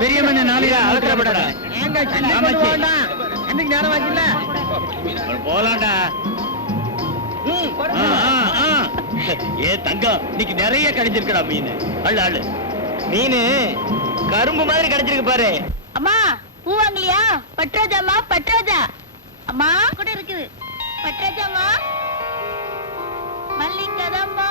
பெரிய மண்ண நாளைக்கு போலாண்டா. ஏ தங்கம், இன்னைக்கு நிறைய கிடைச்சிருக்கா மீன். அள்ளு அள்ளு. மீன் கரும்பு மாதிரி கிடைச்சிருக்கு பாரு. அம்மா பூ வாங்கலையா? பட்ராஜாமா பட்ராஜா அம்மா கூட இருக்குது. பட்ராஜாமா மல்லிகதம்மா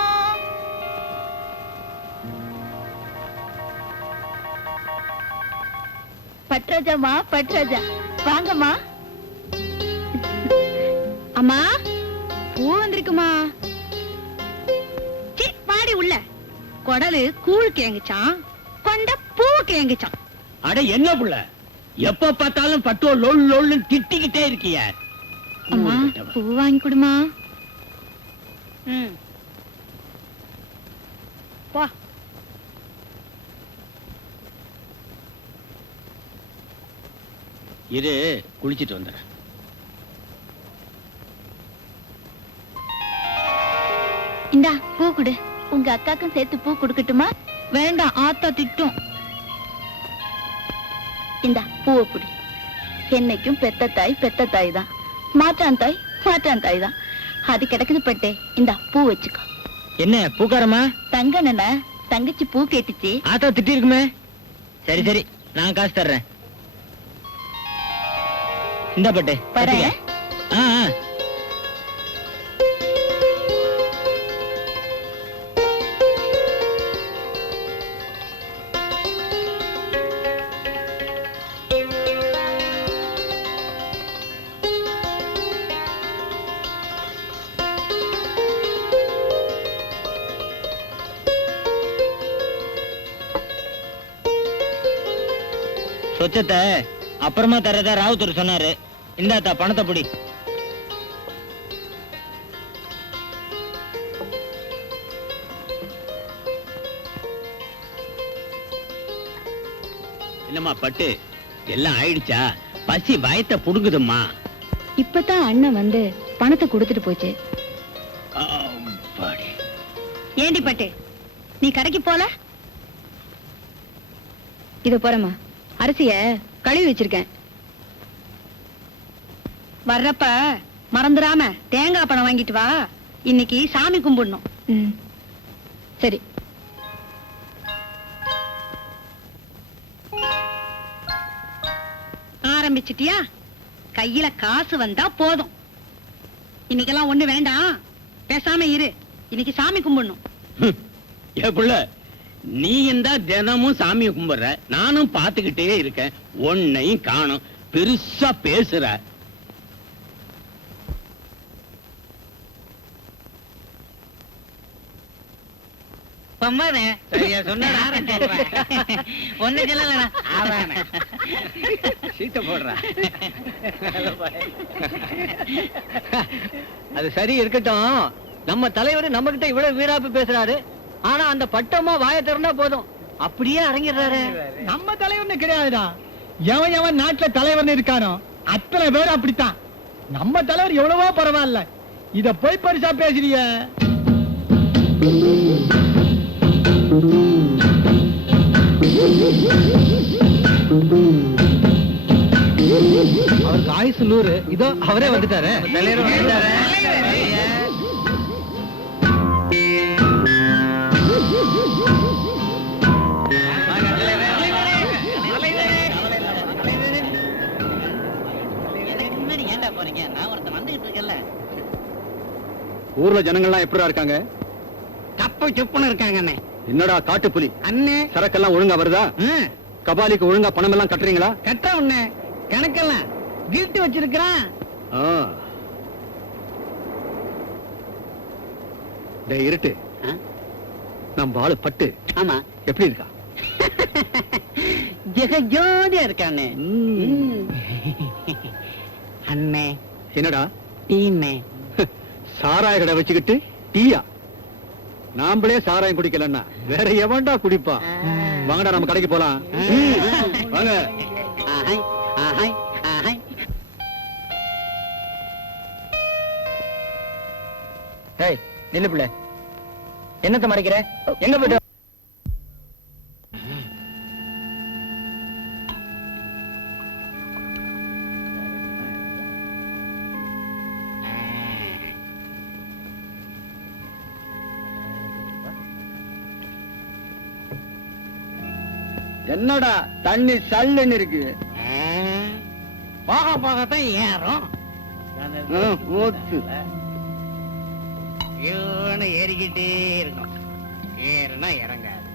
பட்ராஜாமா பட்ராஜா வாங்கம்மா. அம்மா பூ வந்திருக்குமா? பாடி உள்ள கொடலு கூழ் கேங்குச்சான், கொண்ட பூ கேங்குச்சான். அட என்ன புள்ள, எப்ப பார்த்தாலும் பட்டோ லொல் லொல்னு திட்டிக்கிட்டே இருக்கிய. அம்மா பூ வாங்கி கொடுமா. போ. இரு, குளிச்சிட்டு வந்த. இந்தா பூ குடு. உங்க அக்காக்கும் சேர்த்து பூ கொடுக்கட்டுமா? வேண்டாம், ஆத்தா திட்டும். இந்தா பூவை குடி. என்னைக்கும் பெத்த தாய் தான், மாற்றான் தாய் தான். அது கிடக்குது பட்டே. இந்தா பூ வச்சுக்கோ. என்ன பூக்காரமா? தங்கண்ண தங்கச்சி பூ கேட்டுச்சு. ஆத்தா திட்டி இருக்குமே. சரி சரி, நான் காசு தர்றேன். இந்த பட்டே வரேன். சொச்சத்தை அப்புறமா தரதா ராவுத்தர் சொன்னாரு. இந்தாத்தா பணத்தை பிடி. என்னம்மா பட்டு எல்லாம் ஆயிடுச்சா? பசி வயத்தை புடுங்குதும்மா. இப்பதான் அண்ணன் வந்து பணத்தை கொடுத்துட்டு போச்சு. அப்பாடி. ஏண்டி பட்டு, நீ கடைக்கு போல? இது போறமா, அரிசிய கழுவி வச்சிருக்கேன். வர்றப்ப மறந்துடாம தேங்காய் பழம் வாங்கிட்டு வா. இன்னைக்கு சாமி கும்பிடணும். சரி. ஆரம்பிச்சிட்டியா? கையில காசு வந்தா போதும். இன்னைக்கெல்லாம் ஒண்ணு வேண்டாம், பேசாம இரு. இன்னைக்கு சாமி கும்பிடணும். ஏன் புள்ள, நீ இந்த தினமும் சாமியை கும்பிடுற, நானும் பாத்துக்கிட்டே இருக்கேன். ஒன்னையும் காணும். பெருசா பேசுற. அது சரி இருக்கட்டும். நம்ம தலைவர் நம்ம கிட்ட இவ்வளவு வீராப்பு பேசுறாரு, ஆனா அந்த பட்டமா வாயை திறந்தா போதும் அப்படியே அரங்கிடுறாரு. நம்ம தலைவர்னு கிடையாதுடா. எவன் எவன் நாட்டுல தலைவர்னு இருக்கானோ அத்தனை பேர் அப்படித்தான். நம்ம தலைவர் எவ்வளவோ பரவாயில்ல, இத போய் பரிசா பேசுறிய. அவருக்கு ஆயுசு 100. இதோ அவரே வந்துட்டாரு. ஊர்ல ஜனங்கள்லாம் எப்படிடா இருக்காங்க? தப்பு சுப்புன்னு இருக்காங்க அண்ணே. என்னடா காட்டு புலி அண்ணே சரக்கெல்லாம் ஒழுங்கா வருதா? கபாலிக்கு ஒழுங்கா பணம் எல்லாம் கட்டுறீங்களா? கட்ட உண்ணே கணக்கெல்லாம் கில்ட்டு வச்சிருக்கிறான். டேய் இருட்டு, நம்ம ஆளு பட்டு ஆமா எப்படி இருக்கா? ஜெகஜோதியா இருக்கானே. அண்ணே என்னடா டீண்ணே. சாராய கடை வச்சுக்கிட்டு டீயா? நாமளே சாராயம் குடிக்கலன்னா வேற எவன்டா குடிப்பா? வாங்கடா நம்ம கடைக்கு போலாம். வாங்க. ஆஹை ஆஹை ஆஹை. ஏய் நில்லு பிள்ளை, என்னத்த மறைக்கிற? எங்க போயிட்டு? என்னடா தண்ணி சல்லுன்னு இருக்கு? போக போகத்தான் ஏறும். ஓத்து ஏறிக்கிட்டே இருக்கும். ஏறுனா இறங்காது.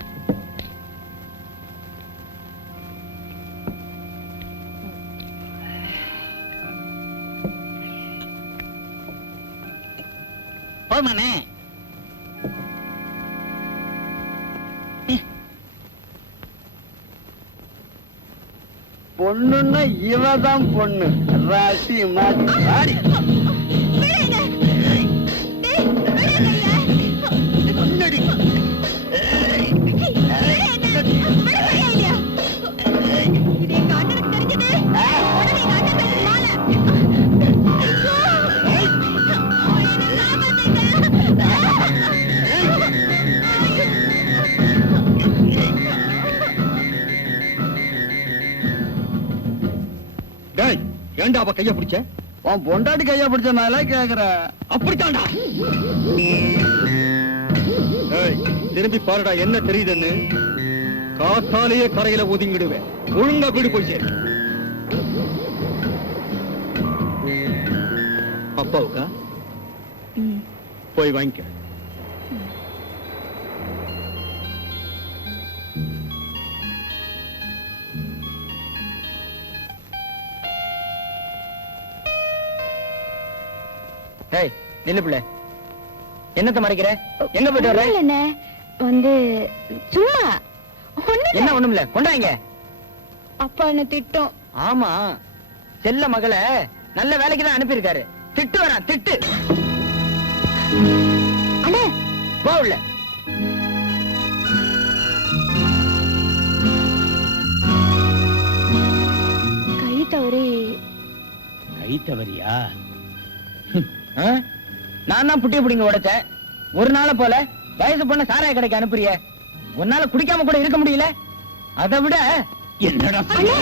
போமானே. பொண்ணுன்னா இவதான் பொண்ணு. ராசி மாடி ஏண்டா அவ கைய பிடிச்ச? உன் பொண்டாட்டி கைய பிடிச்ச மேல கேக்குற. அப்படித்தான்டா. திரும்பி பாருடா என்ன தெரியுதுன்னு. காத்தாலேயே கரையில ஒதுங்கிடுவேன். ஒழுங்கா வீடு போய் சேரு. அப்பாவுக்கா? போய் வாங்கிக்க. ஏய் நில்லு பிள்ளை, என்னத்த மறைக்கிற? எங்க போயிட்டு வர்ற? என்ன வந்து சும்மா என்ன ஒண்ணுமில்ல, கொண்டாங்க. அப்பா என்ன திட்டம். ஆமா, செல்ல மகளை நல்ல வேலைக்கு தான் அனுப்பியிருக்காரு. திட்டு வரான் திட்டு. அண்ணே போ உள்ள. தவறியா? நான் தான் புட்டிய பிடிங்க உடைச்சேன். ஒரு நாள போல வயசு பொண்ண சாராய கடைக்கு அனுப்புறிய, உன்னால குடிக்காம கூட இருக்க முடியல. அதை விட என்னடா அண்ணே,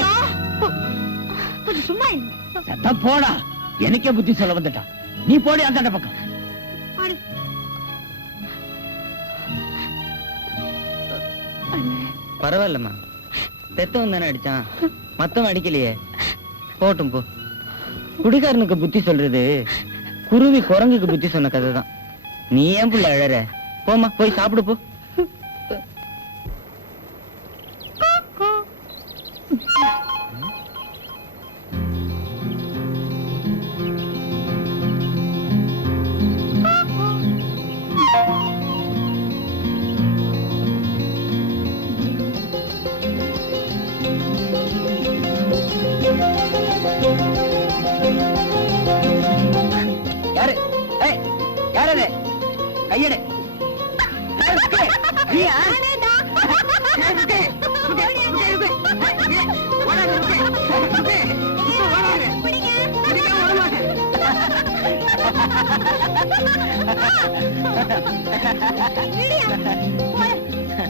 கொஞ்சம் சும்மா இருங்க. சத்தம் போடா. எனக்கே புத்தி சொல்ல வந்துட்டான். நீ போடி அந்த பக்கம். அடி. அண்ணே, பரவாயில்லம்மா, பெத்தவன் தானே அடிச்சான், மத்தவன் அடிக்கலையே. போட்டும் போ. குடிகாரனுக்கு புத்தி சொல்றது குருவி குரங்குக்கு புத்தி சொன்ன கதை தான். நீ ஏன் புள்ள அழற? போமா, போய் சாப்பிடு போ. யாரு? ஏய், யாரு அது? கையெடு. நீயா?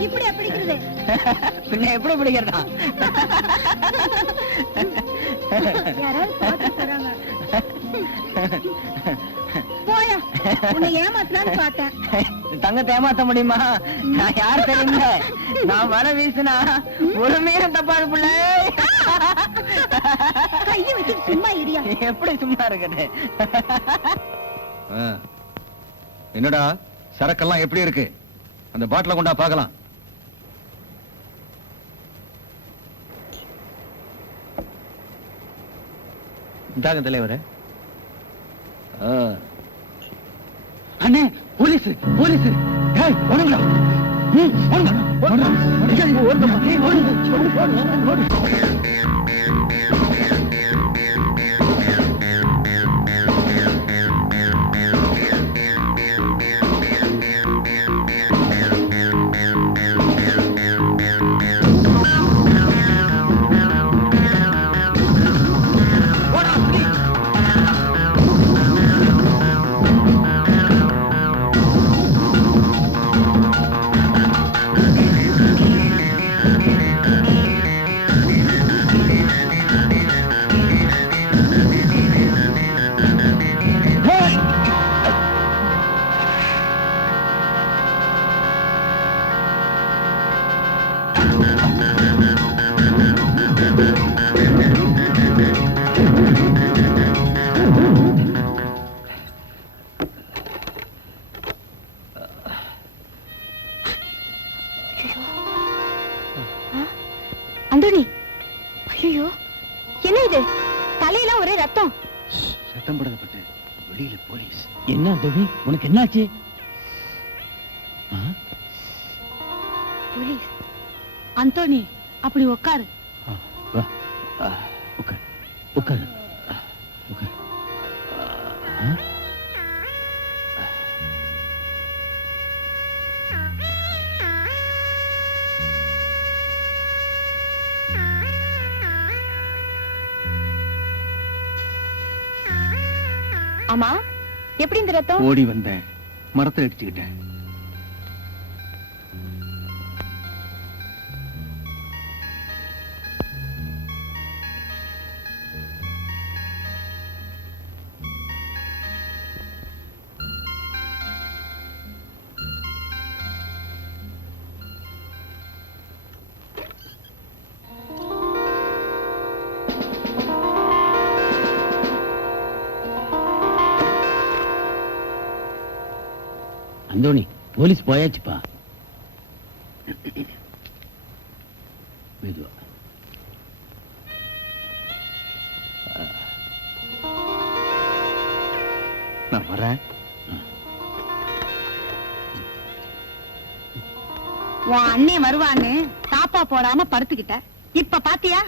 இப்படியா பிடிக்கிறது? பின்ன எப்படி பிடிக்கிறதா? யாராவது பார்த்து போறாங்க. போயா, உன்னை ஏமாத்தலான்னு பார்த்தேன். தங்கத்தை ஏமாத்த முடியுமா? நான் யார் தெரியுங்க? நான் வலை வீசினா ஒரு மீன் தப்பாது பிள்ளை. கையை வச்சுட்டு சும்மா இடியா. எப்படி சும்மா இருக்குது? என்னடா சரக்கெல்லாம் எப்படி இருக்கு? அந்த பாட்டில கொண்டா பார்க்கலாம். இந்தாங்க தலைவரே. அண்ணே, போலீஸ் போலீஸ். ஏய், ஓடுங்கடா. ஓடுங்கடா. ஓடுங்கடா. ஓடுங்கடா. ஏய், ஓடுங்க. அந்தோணி, ஐயோ, என்ன இது? தலையெல்லாம் ஒரே ரத்தம். சத்தம் போடப்பட்டு வெளியில போலீஸ். என்ன தேவி, உனக்கு என்னாச்சு? போலீஸ். அந்தோணி, அப்படி உட்காரு. உட்கார் உட்கார் உட்கார். ஆமா, எப்படி இந்த ரத்தம்? ஓடி வந்தேன், மரத்தை அடிச்சுக்கிட்டேன். அந்தோணி, போலீஸ் போயாச்சுப்பா. மெதுவா. நான் வரேன். உன் அண்ணே வருவான்னு தாப்பா போடாம படுத்துக்கிட்ட. இப்ப பாத்தியா,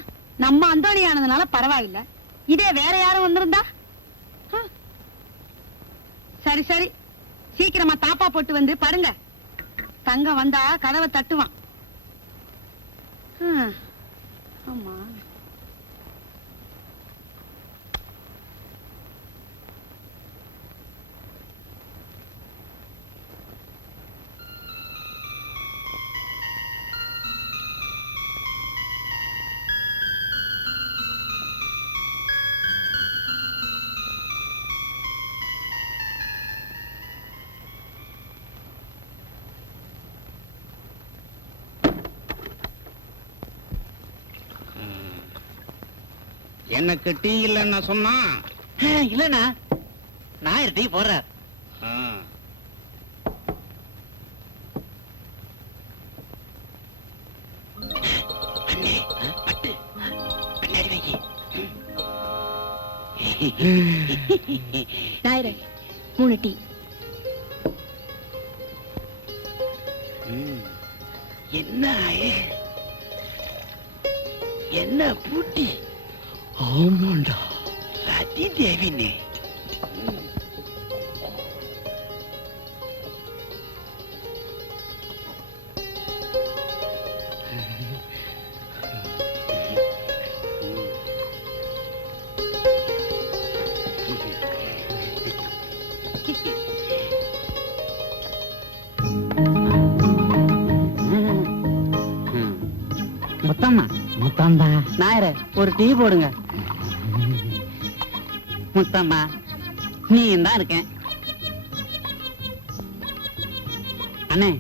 நம்ம அந்தோணி ஆனதுனால பரவாயில்ல. இதே வேற யாரும் வந்திருந்தா? சரி சரி, சீக்கிரமா தாப்பா போட்டு வந்து படுங்க. தங்கம் வந்தா கதவை தட்டுவான். ஆமா, எனக்கு டீ இல்லைன்னா சொன்னா இல்லண்ணா நான் டீ போடுறார். ஆ. அண்ணே, பட்டு, பின்னாடி வை. நாயரே 3 டீ. என்ன என்ன பூட்டி? ஆமாண்டா, சதி தேவினே. முத்தம்மா முத்தம்பா நாயர ஒரு டீ போடுங்க. முத்தம்மா நீ தான் இருக்கேன். அண்ணே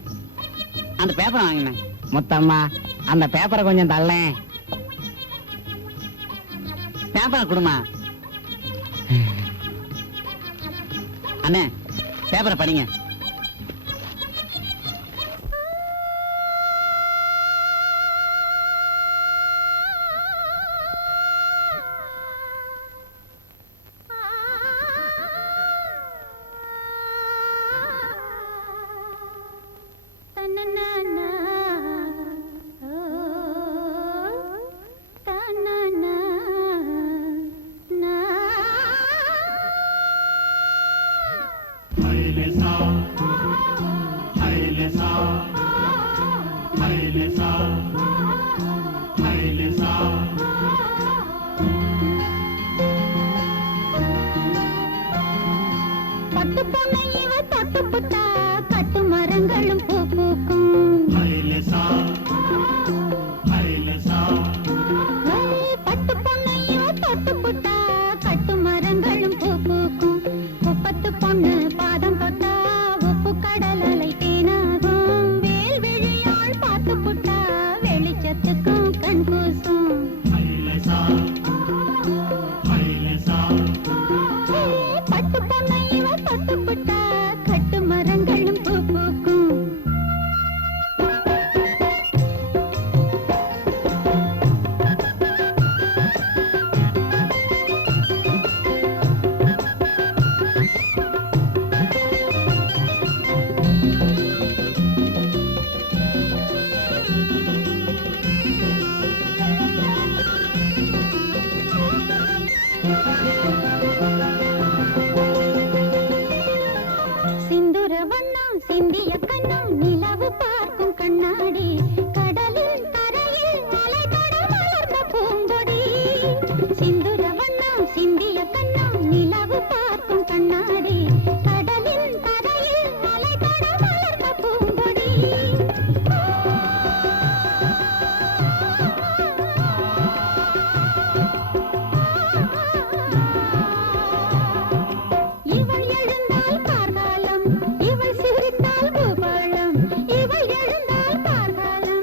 அந்த பேப்பரை வாங்கினேன். முத்தம்மா அந்த பேப்பரை கொஞ்சம் தள்ள. பேப்பரை கொடுமா. அண்ணே பேப்பரை படிங்க. பட்டு பொண்ணை இவ தொட்டு புட்டா கட்டு மரங்களும் பூ பூக்கும். பட்டு பொண்ணை இவ தொட்டு புட்டா கட்டு மரங்களும் பூ பூக்கும். குப்பத்து பொண்ணு பாதம் தொட்டா உப்பு கடல் அலை தேனாகும். வேல் விழியாள் பார்த்து புட்டா வெளிச்சத்துக்கும் கண் கூசும். பட்டு பொண்ணை இவ தொட்டு புட்டா கட்டு மரங்களும் பூ பூக்கும். சிந்துர வண்ணம் சிந்திய கண்ணம் நிலவு பார்க்கும் கண்ணாடி. கடலின் கரையில் அலை தொட மலர்ந்த பூங்கொடி. சிந்துர வண்ணம் சிந்திய கண்ணம் நிலவு பார்க்கும் கண்ணாடி. கடலின் கரையில் அலை தொட மலர்ந்த பூங்கொடி. இவள் எழுந்தால் கார்காலம், இவள் சிரித்தால் பூபாலம். இவள் எழுந்தால் கார்காலம்,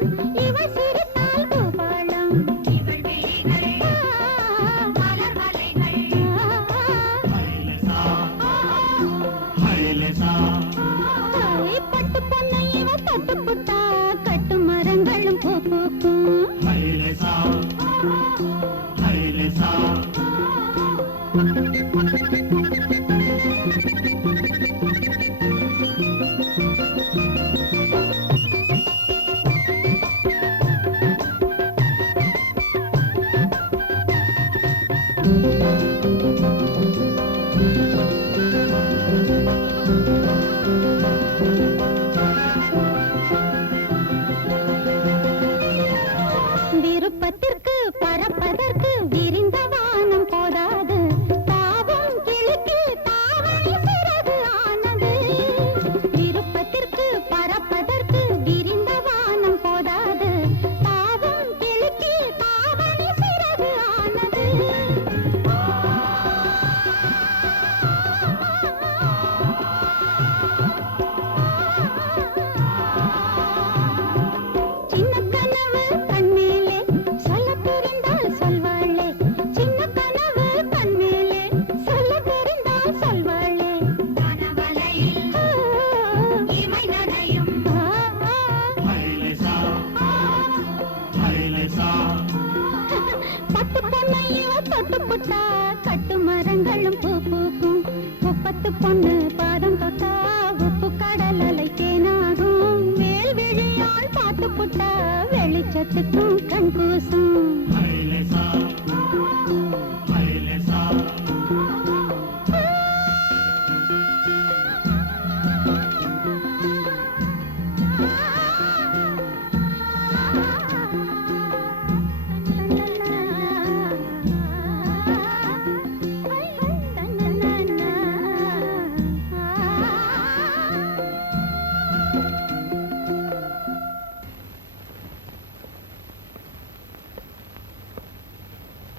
புட்டா கட்டு மரங்களும் பூ பூக்கும் குப்பத்து பொண்ணு பாதம் தொட்டா உப்பு கடல் அலை தேனாகும் மேல் விழியால் பார்த்து புட்டா வெளிச்சத்துக்கும் கண் கூசும்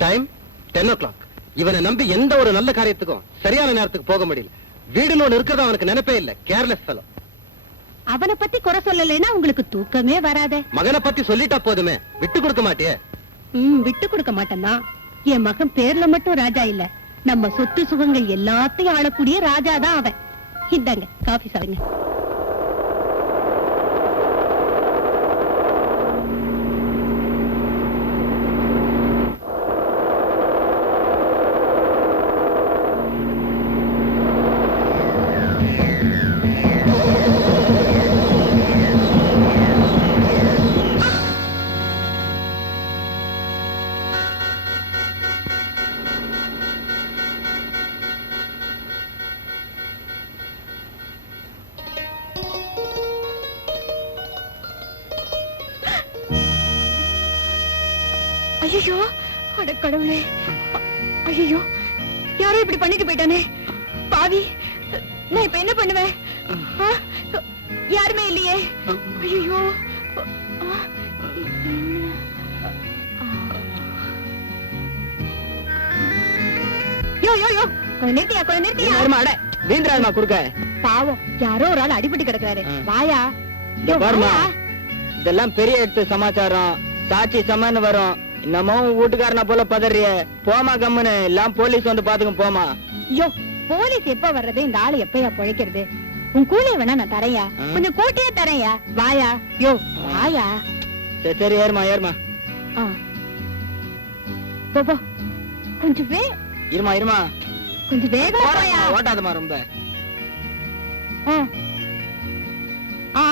டைம் 10 o'clock. இவனை நம்பி எந்த ஒரு நல்ல காரியத்துக்கும் சரியான நேரத்துக்கு போக முடியல. வீடுல ஒண்ணு இருக்கிறது அவனுக்கு நினைப்பே இல்ல. Careless fellow. அவனை பத்தி குறை சொல்லலைன்னா உங்களுக்கு தூக்கமே வராதே. மகனை பத்தி சொல்லிட்டா போதுமே, விட்டு கொடுக்க மாட்டியே. விட்டு கொடுக்க மாட்டேன்னா என் மகன் பேர்ல மட்டும் ராஜா இல்ல, நம்ம சொத்து சுகங்கள் எல்லாத்தையும் ஆளக்கூடிய ராஜா தான் அவன். இந்தாங்க காபி சாப்பிடுங்க. ஐயோ, அட கடவுளே! ஐயோ, யாரோ இப்படி பண்ணிட்டு போயிட்டானே பாவி. நான் இப்ப என்ன பண்ணுவேன்? யாருமே இல்லையே. ஐயோ, யோ யோ யோ, கொஞ்சம் நிறுத்தியா, கொஞ்சம் நிறுத்தியா. வீந்திராமா குறுக்க பாவம், யாரோ ஒரு ஆள் அடிபட்டு கிடக்குறாரு. வாயா. பாருமா, இதெல்லாம் பெரிய எடுத்து சமாச்சாரம். சாட்சி சமன்னு வரும். என்னமோ வீட்டுக்காரனா போல பதறிய. போமா கம்முன்னு, எல்லாம் போலீஸ் வந்து பாத்துக்கும் போமா. யோ, போலீஸ் எப்ப வர்றது? இந்த ஆளு எப்பயா பொழைக்கிறது? உன் கூலிய வேணா நான் தரையா, கொஞ்சம் கூட்டியே தரையா. வாயா. யோ வாயா. சரி சரி, ஏறுமா ஏறுமா. போ கொஞ்சம் இருமா இருமா, கொஞ்சம் வேகமா போயா. ஓட்டாதமா ரொம்ப.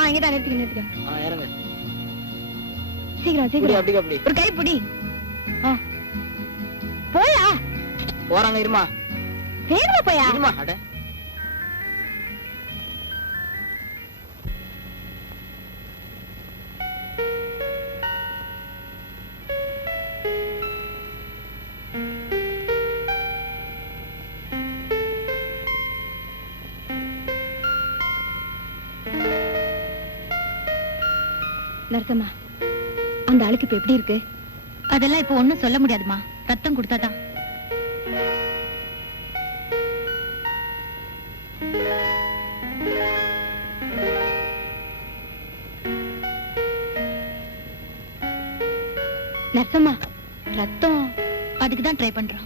இங்கதான் நிறுத்திக்க. இறங்க. சீக்கிரம் சீக்கிரம். அப்படி அப்படி ஒரு கை பிடி. போயா. போறாங்க. இருமா வேகமா போயா. இருமா. அட நர்சம்மா, அந்த ஆளுக்கு இப்ப எப்படி இருக்கு? அதெல்லாம் இப்ப ஒண்ணும் சொல்ல முடியாதுமா. ரத்தம் கொடுத்தாதான். நர்சம்மா, ரத்தம் அதுக்குதான் ட்ரை பண்றோம்.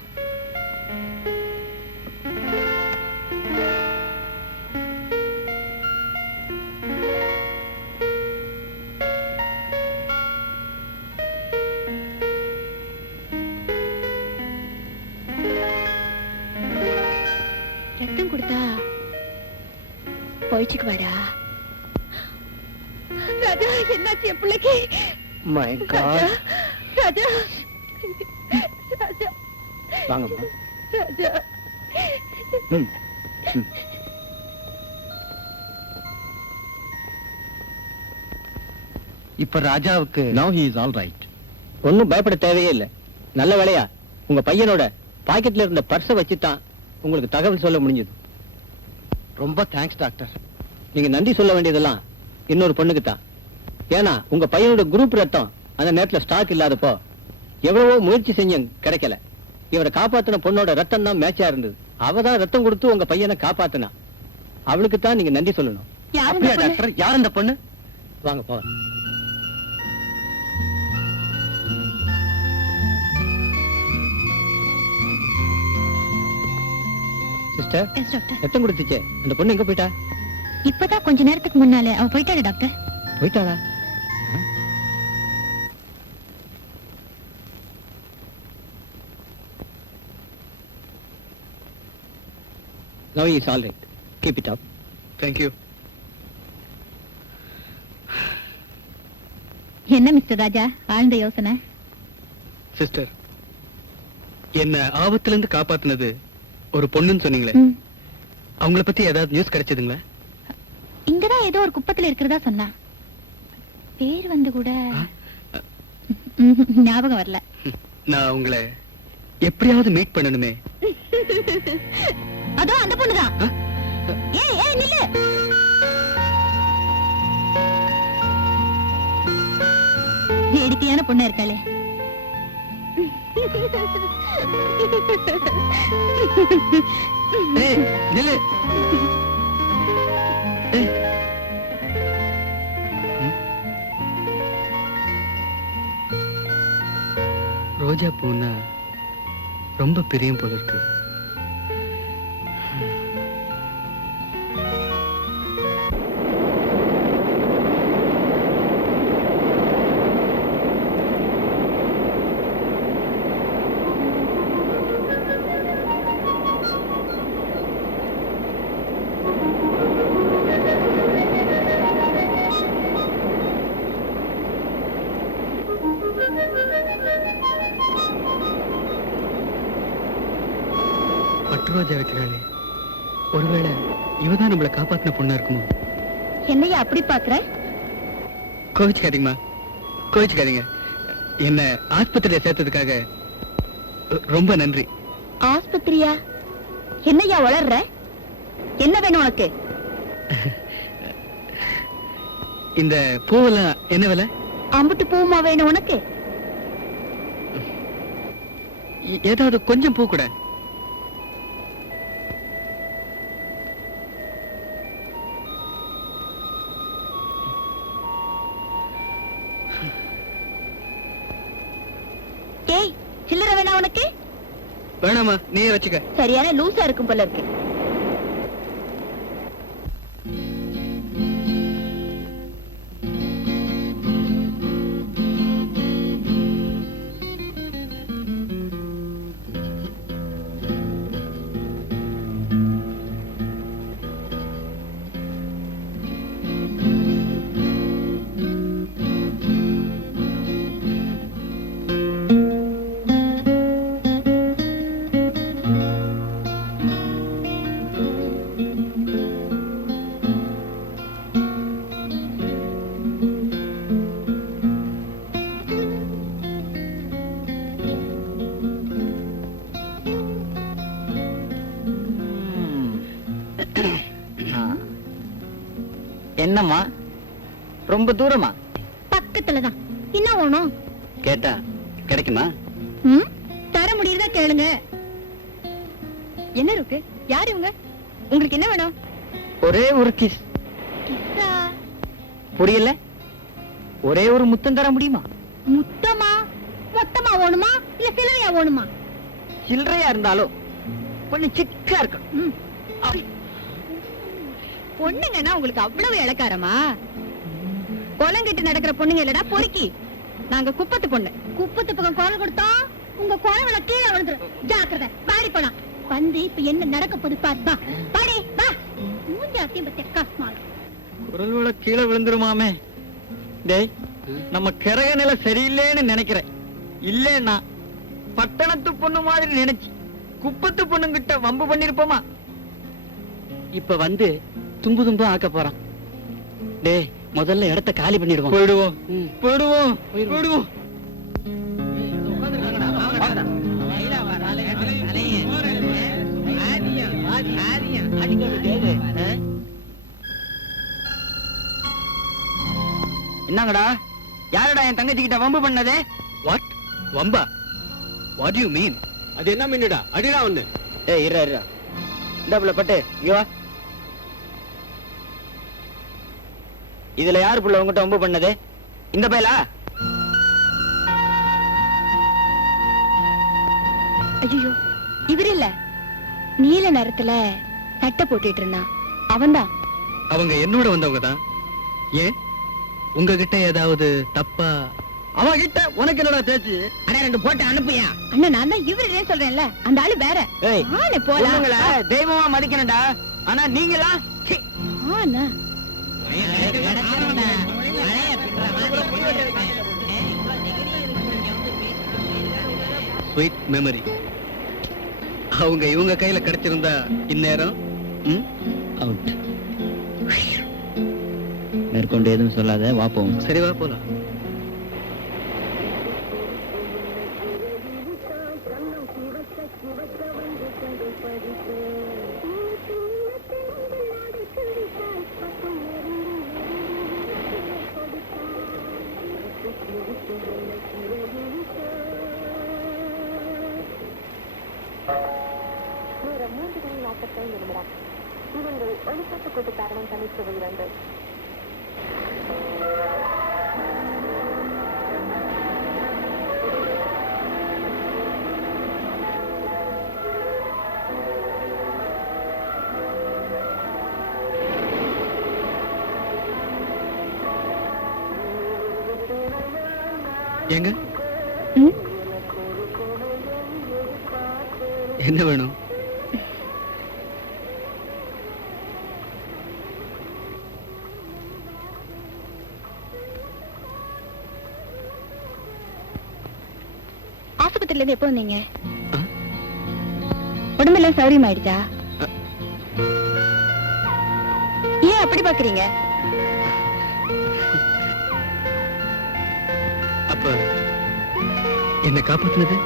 ரத்தம் கொடுத்தா போயிச்சுக்குவாடா. ராஜா, என்னாச்சு என் பிள்ளைக்கு? My God. ராஜா, ராஜா, வாங்கம்மா. ராஜா. இப்ப ராஜாவுக்கு Now he is all right. ஒண்ணும் பயப்பட தேவையே இல்ல. நல்ல வேலையா உங்க பையனோட பாக்கெட்ல இருந்த பர்ஸ வச்சுதான் உங்களுக்கு தகவல் சொல்ல முடிஞ்சது. ரொம்ப தேங்க்ஸ் டாக்டர். நீங்க நன்றி சொல்ல வேண்டியதெல்லாம் இன்னொரு பொண்ணுக்கு தான். ஏன்னா உங்க பையனோட குரூப் ரத்தம் அந்த நேரத்துல ஸ்டாக் இல்லாதப்போ எவ்வளவோ முயற்சி செஞ்சும் கிடைக்கல. இவரை காப்பாத்தின பொண்ணோட ரத்தம் தான் மேட்சா இருந்தது. அவ தான் ரத்தம் கொடுத்து உங்க பையனை காப்பாத்தினா. அவளுக்கு தான் நீங்க நன்றி சொல்லணும். அப்படியா டாக்டர்? யார் அந்த பொண்ணு? வாங்க போ. Sister, yes doctor. ரத்தம் கொடுத்துச்சே அந்த பொண்ணு எங்க போயிட்டா? இப்பதான் கொஞ்ச நேரத்துக்கு முன்னால அவ போயிட்டாரு டாக்டர். போயிட்டாளா? Now he is all right. Keep it up. Thank you. என்ன மிஸ்டர் ராஜா ஆழ்ந்த யோசனை? சிஸ்டர், என்ன ஆபத்துல இருந்து காப்பாத்துனது ஒரு பொண்ணுன்னு சொன்னீங்களே, ம். அவங்கள பத்தி ஏதாவது நியூஸ் கிடைச்சதுங்களா? இங்கதான் ஏதோ ஒரு குப்பத்துல இருக்கிறதா சொன்னா. பேர் வந்து கூட ஞாபகம் வரல. நான் உங்களை எப்படியாவது மீட் பண்ணணுமே. அதோ அந்த பொண்ணுதான். ஆ? ஏய் ஏய் நில்லு. வேடிக்கையான பொண்ணு இருக்காளே. ஏய், நில்லு. ஏய். ம்? ரோஜா பூன்னா ரொம்ப பிரியம் போல இருக்கு. பட்டு ரோஜா வைக்கிறாளே, ஒருவேளை இவதான் நம்மளை காப்பாத்தின பொண்ணா இருக்குமோ? என்னையா அப்படி பாக்குற? கோவிச்சுக்காதீங்கம்மா, கோவிச்சுக்காதீங்க. என்ன ஆஸ்பத்திரியில சேர்த்ததுக்காக ரொம்ப நன்றி. ஆஸ்பத்திரியா? என்னையா வளர்ற? என்ன வேணும் உனக்கு? இந்த பூவெல்லாம் என்ன விலை? அம்புட்டு பூமா வேணும் உனக்கு? ஏதாவது கொஞ்சம் பூ கூட. ஏய் சில்லறை வேணா உனக்கு? வேணாமா, நீயே வச்சுக்க. சரியான லூசா இருக்கும் போல இருக்கு. என்னம்மா, ரொம்ப தூரமா? பக்கத்துலதான். என்ன வேணும்? கேட்டா கிடைக்குமா? ம்? தர முடியுதா கேளுங்க. என்ன இருக்கு? யார் இவங்க? உங்களுக்கு என்ன வேணும்? ஒரே ஒரு கிஸ். கிஸ்ஸா? புரியல? ஒரே ஒரு முத்தம் தர முடியுமா? முத்தமா? மொத்தமா வேணுமா இல்ல சில்லறையா வேணுமா? சில்லறையா இருந்தாலும் கொஞ்சம் சிக்கா இருக்கும். ம். பொண்ணுங்கன்னா உங்களுக்கு அவ்வளவு இளக்காரமா? கொலங்கிட்டு நடக்கிற பொண்ணுங்க இல்லடா பொறுக்கி. நாங்க குப்பத்து பொண்ணு. குப்பத்து பக்கம் குரல் கொடுத்தா உங்க குரல்ல கீழே விழுந்துரும். ஜாக்கிரதை. பாடி போலாம். வந்து இப்ப என்ன நடக்க போகுது பாரு. வா பாடி வா. மூஞ்சாத்தையும் பத்தி கஸ்மால். குரல் விட கீழே விழுந்துருமாமே. டேய், நம்ம கிரக நிலை சரியில்லைன்னு நினைக்கிறேன். இல்லன்னா பட்டணத்து பொண்ணு மாதிரி நினைச்சு குப்பத்து பொண்ணுங்கிட்ட வம்பு பண்ணிருப்போமா? இப்ப வந்து தும்பு தும்பு ஆக்க போறான். டேய், முதல்ல இடத்த காலி பண்ணிடுவோம். போயிடுவோம் போயிடுவோம் போயிடுவோம். என்னங்கடா, யாரடா என் தங்கச்சி கிட்ட வம்பு பண்ணது? What? Lanba? What you mean? அது என்ன மீனுடா? அடிடா ஒண்ணு. ஏய் இரு இரு. இந்த புள்ள பட்டு இங்க வா. இதுல யாரு புள்ள உங்ககிட்ட வம்பு பண்ணது? இந்த பயலா? ஐயோ இவர் இல்ல. நீல நேரத்துல சட்டை போட்டுட்டு இருந்தான். அவன்தான். அவங்க என்னோட வந்தவங்க தான். ஏன் உங்ககிட்ட ஏதாவது தப்பா? அவன் கிட்ட உனக்கு என்னடா பேச்சு? அட 2 போட்டு அனுப்புயா. அண்ணா நான் தான் இவரே சொல்றேன்ல, அந்த ஆளு வேற. ஏய், ஆளு போலாம். பொண்ணுங்கள தெய்வமா மதிக்கணும்டா. ஆனா நீங்களா சீ. ஆனா ஸ்வீட் மெமரி. அவங்க இவங்க கையில கிடைச்சிருந்தா இந்நேரம் அவுட். மேற்கொண்டு எதுவும் சொல்லாத, வா போவோம். சரி வா போலாம். எங்க ம்? என்ன வேணும்? ஆஸ்பத்திரியில இருந்து எப்போ வந்தீங்க? ஆ? உடம்பெல்லாம் சௌரியம் ஆயிடுச்சா? ஏன் அப்படி பாக்குறீங்க? அப்ப என்ன காப்பாத்துனது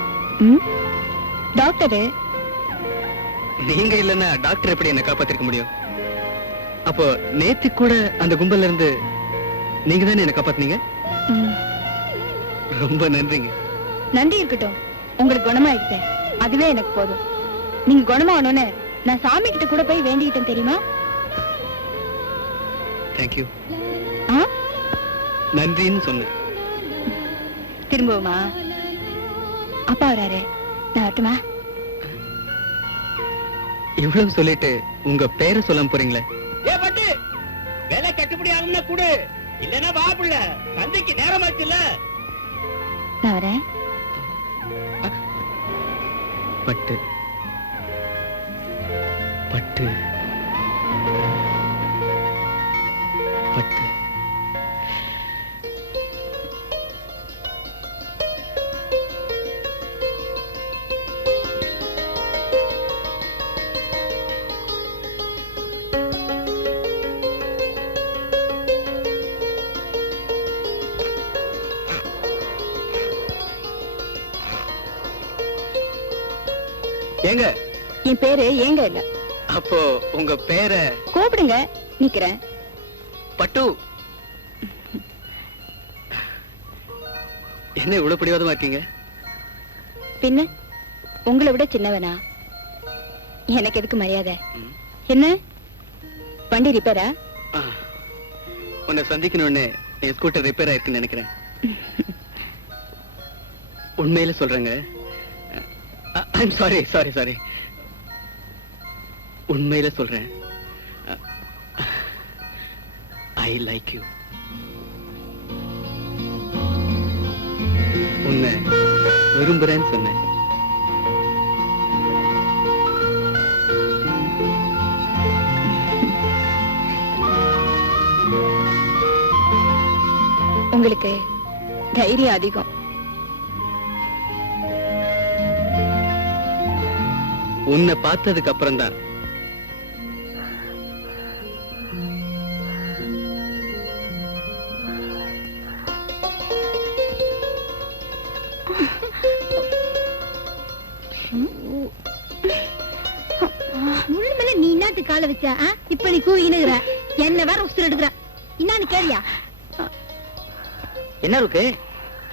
ம்? டாக்டரு நீங்க இல்லன்னா டாக்டர் எப்படி என்ன காப்பாத்திருக்க முடியும்? அப்போ நேத்து கூட அந்த கும்பல்ல இருந்து நீங்க தானே என்ன காப்பாத்துனீங்க. ம். ரொம்ப நன்றிங்க. நன்றி இருக்கட்டும், உங்களுக்கு குணமாயிடுச்சு, அதுவே எனக்கு போதும். நீங்க குணமாகணும்னு நான் சாமி கிட்ட கூட போய் வேண்டிக்கிட்டேன் தெரியுமா? தேங்க்யூ. ஆ? நன்றின்னு சொன்னேன். திரும்பவுமா? அப்பா வராரு, நான் வரட்டுமா? இவ்வளவு சொல்லிட்டு உங்க பேரை சொல்லாம போறீங்களே. ஏ பட்டு, வேலை கட்டுப்படி ஆகும்னா கூடு, இல்லன்னா வா புள்ள, சந்தைக்கு நேரமாச்சுல்ல. நான் வரேன். பட்டு பட்டு பட்டு. ஏங்க, என் பேரு ஏங்க இல்ல, அப்போ உங்க பேரை கூப்பிடுங்க, நிக்கிறேன். பட்டு. என்ன இவ்வளவு பிடிவாதமா இருக்கீங்க? பின்ன உங்களை விட சின்னவனா? எனக்கு எதுக்கு மரியாதை? ம். என்ன வண்டி ரிப்பேரா? ஆ, உன்னை சந்திக்கணும்னு என் ஸ்கூட்டர் ரிப்பேர் ஆயிருக்குன்னு நினைக்கிறேன். உண்மையில சொல்றேங்க. I'm sorry sorry sorry. உண்மையில சொல்றேன். I like you. உன்னை விரும்புறேன்னு சொன்னேன். உங்களுக்கு தைரியம் அதிகம். உன்னை பார்த்ததுக்கு அப்புறம் தான் முள்ளு நீ என்னத்து கால வச்ச? இப்ப நீ கூவினுகிற, என்ன வேற உசுறு எடுக்கிற. என்னன்னு கேளியா? என்ன இருக்கு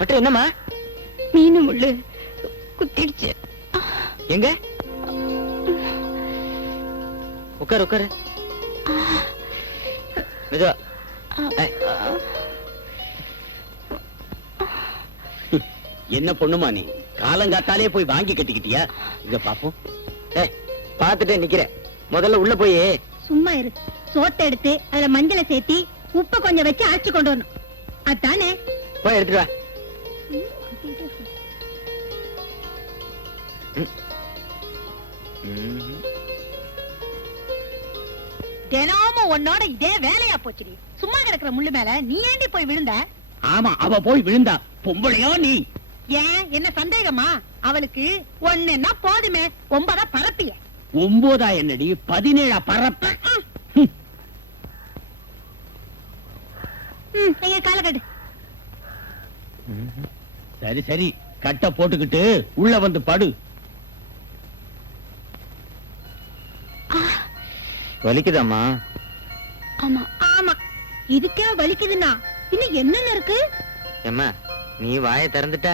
பட்டு? என்னம்மா? மீனு முள்ளு குத்திடுச்சு. எங்க? உட்காரு உட்காரு. மெதுவா. ஏய், என்ன பொண்ணுமா நீ, காலங்காத்தாலே போய் வாங்கி கட்டிக்கிட்டியா? இங்க பாப்போம். ஏய், பார்த்துட்டே நிக்கிறேன். முதல்ல உள்ள போய் சும்மா இரு. சோத்தை எடுத்து அதுல மஞ்சளை சேர்த்தி உப்பை கொஞ்சம் வச்சு அரைச்சு கொண்டு வரணும். அதானே? போய் எடுத்துட்டு வா. தினமும் உன்னோட இதே வேலையா போச்சுடி. சும்மா கிடக்குற முள்ளு மேல நீ ஏண்டி போய் விழுந்த? ஆமா, அவ போய் விழுந்தா. பொம்பளையோ நீ? ஏன் என்ன சந்தேகமா? அவளுக்கு ஒண்ணுன்னா போதுமே, 9 பரப்பிய. 9 என்னடி 17 பரப்ப? நீங்க கால கட்டு. சரி சரி, கட்ட போட்டுக்கிட்டு உள்ள வந்து படு. வலிக்குதாம்மா? ஆமா ஆமா, இதுக்கே வலிக்குதுன்னா இன்னும் என்னென்ன இருக்கு? ஏம்மா, நீ வாயை திறந்துட்ட,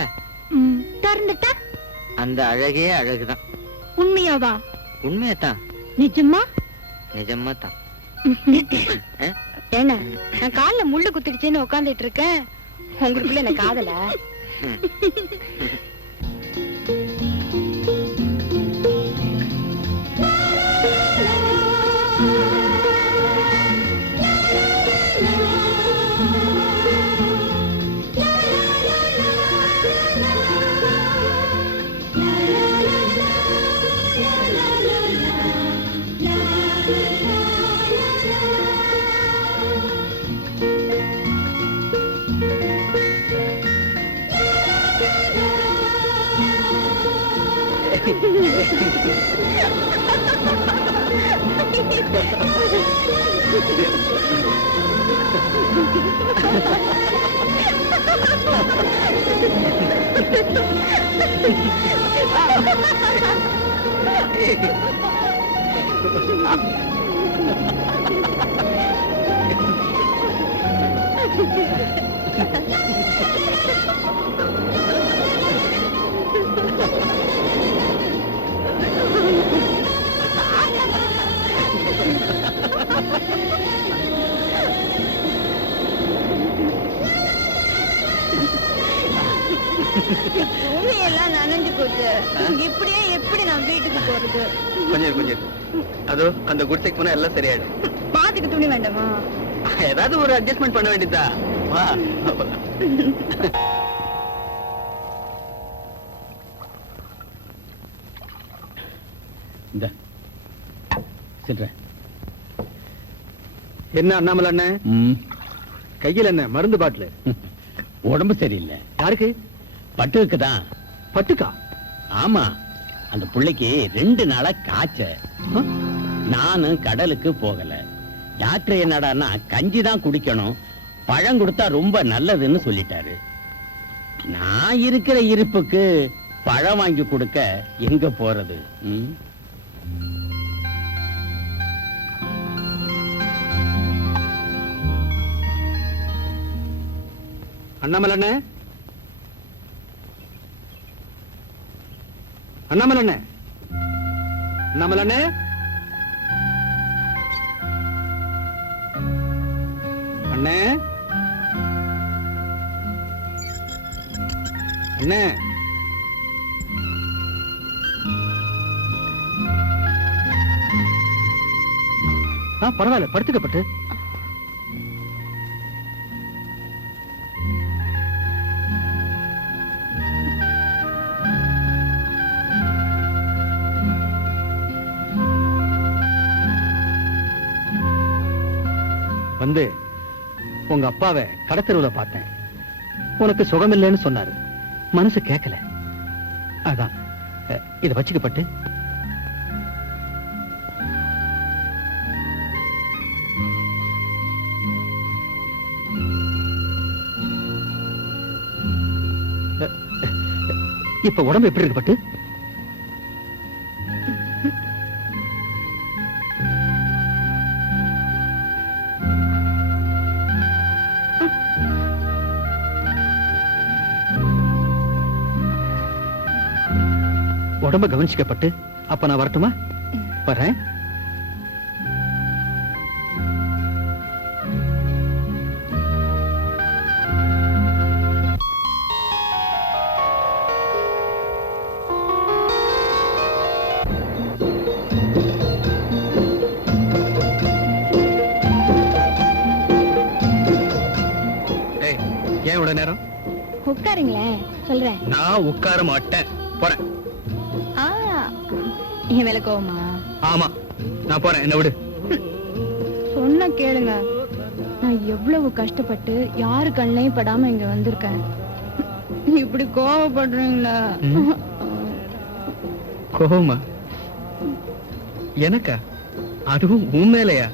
திறந்துட்டா அந்த அழகே அழகுதான். உண்மையாவா? உண்மையாத்தான், நிஜமா? நிஜமா தான். என்ன, நான் கால்ல முள்ளு குத்திடுச்சேன்னு உட்கார்ந்துட்டு இருக்கேன், உங்களுக்குள்ள என்ன காதல? எல்லாம் நனைஞ்சு போச்சு. இப்படியே எப்படி நான் வீட்டுக்கு போறது? கொஞ்சம் கொஞ்சம், அதோ அந்த குடிசைக்கு போனா எல்லாம் சரியாயிடும். பாத்துக்கு துணி வேண்டாமா? ஏதாவது ஒரு அட்ஜஸ்ட்மெண்ட் பண்ண வேண்டியதா? வா. இந்த சில்ற. என்ன அண்ணாமலை அண்ணன், கையில் என்ன மருந்து பாட்டில்? உடம்பு சரியில்லை. யாருக்கு? பட்டுக்கு தான். பட்டுக்கா? ஆமா, அந்த புள்ளைக்கு 2 நாளா காய்ச்ச. நானும் கடலுக்கு போகல. டாக்டர் என்னடான்னா கஞ்சி தான் குடிக்கணும், பழம் கொடுத்தா ரொம்ப நல்லதுன்னு சொல்லிட்டாரு. நான் இருக்கிற இருப்புக்கு பழம் வாங்கி கொடுக்க எங்க போறது? அண்ணாமலை அண்ணன், அண்ணாமலை அண்ணன், அண்ணாமலை அண்ணன், அண்ணே, அண்ணே, பரவாயில்ல, படுத்துக்கப்பட்டு. வந்து உங்க அப்பாவை கடத்தெருவுல பார்த்தேன். உனக்கு சுகம் இல்லைன்னு சொன்னாரு, மனசு கேட்கல. அதான் இத வச்சுக்கப்பட்டு. இப்ப உடம்பு எப்படி இருக்கு பட்டு? உடம்ப கவனிச்சுக்கப்பட்டு. அப்ப நான் வரட்டுமா? வரேன். ஏன் இவ்வளவு நேரம்? உட்காருங்களேன் சொல்றேன். நான் உட்கார மாட்டேன், போறேன். ஆ, என் மேல கோவமா? ஆமா, நான் போறேன், என்ன விடு. சொன்ன கேளுங்க. நான் எவ்வளவு கஷ்டப்பட்டு யாரு கண்ணையும் படாம இங்க வந்திருக்கேன். இப்படி கோவப்படுறீங்களா? கோவமா? எனக்கா? அதுவும் உன் மேலையா?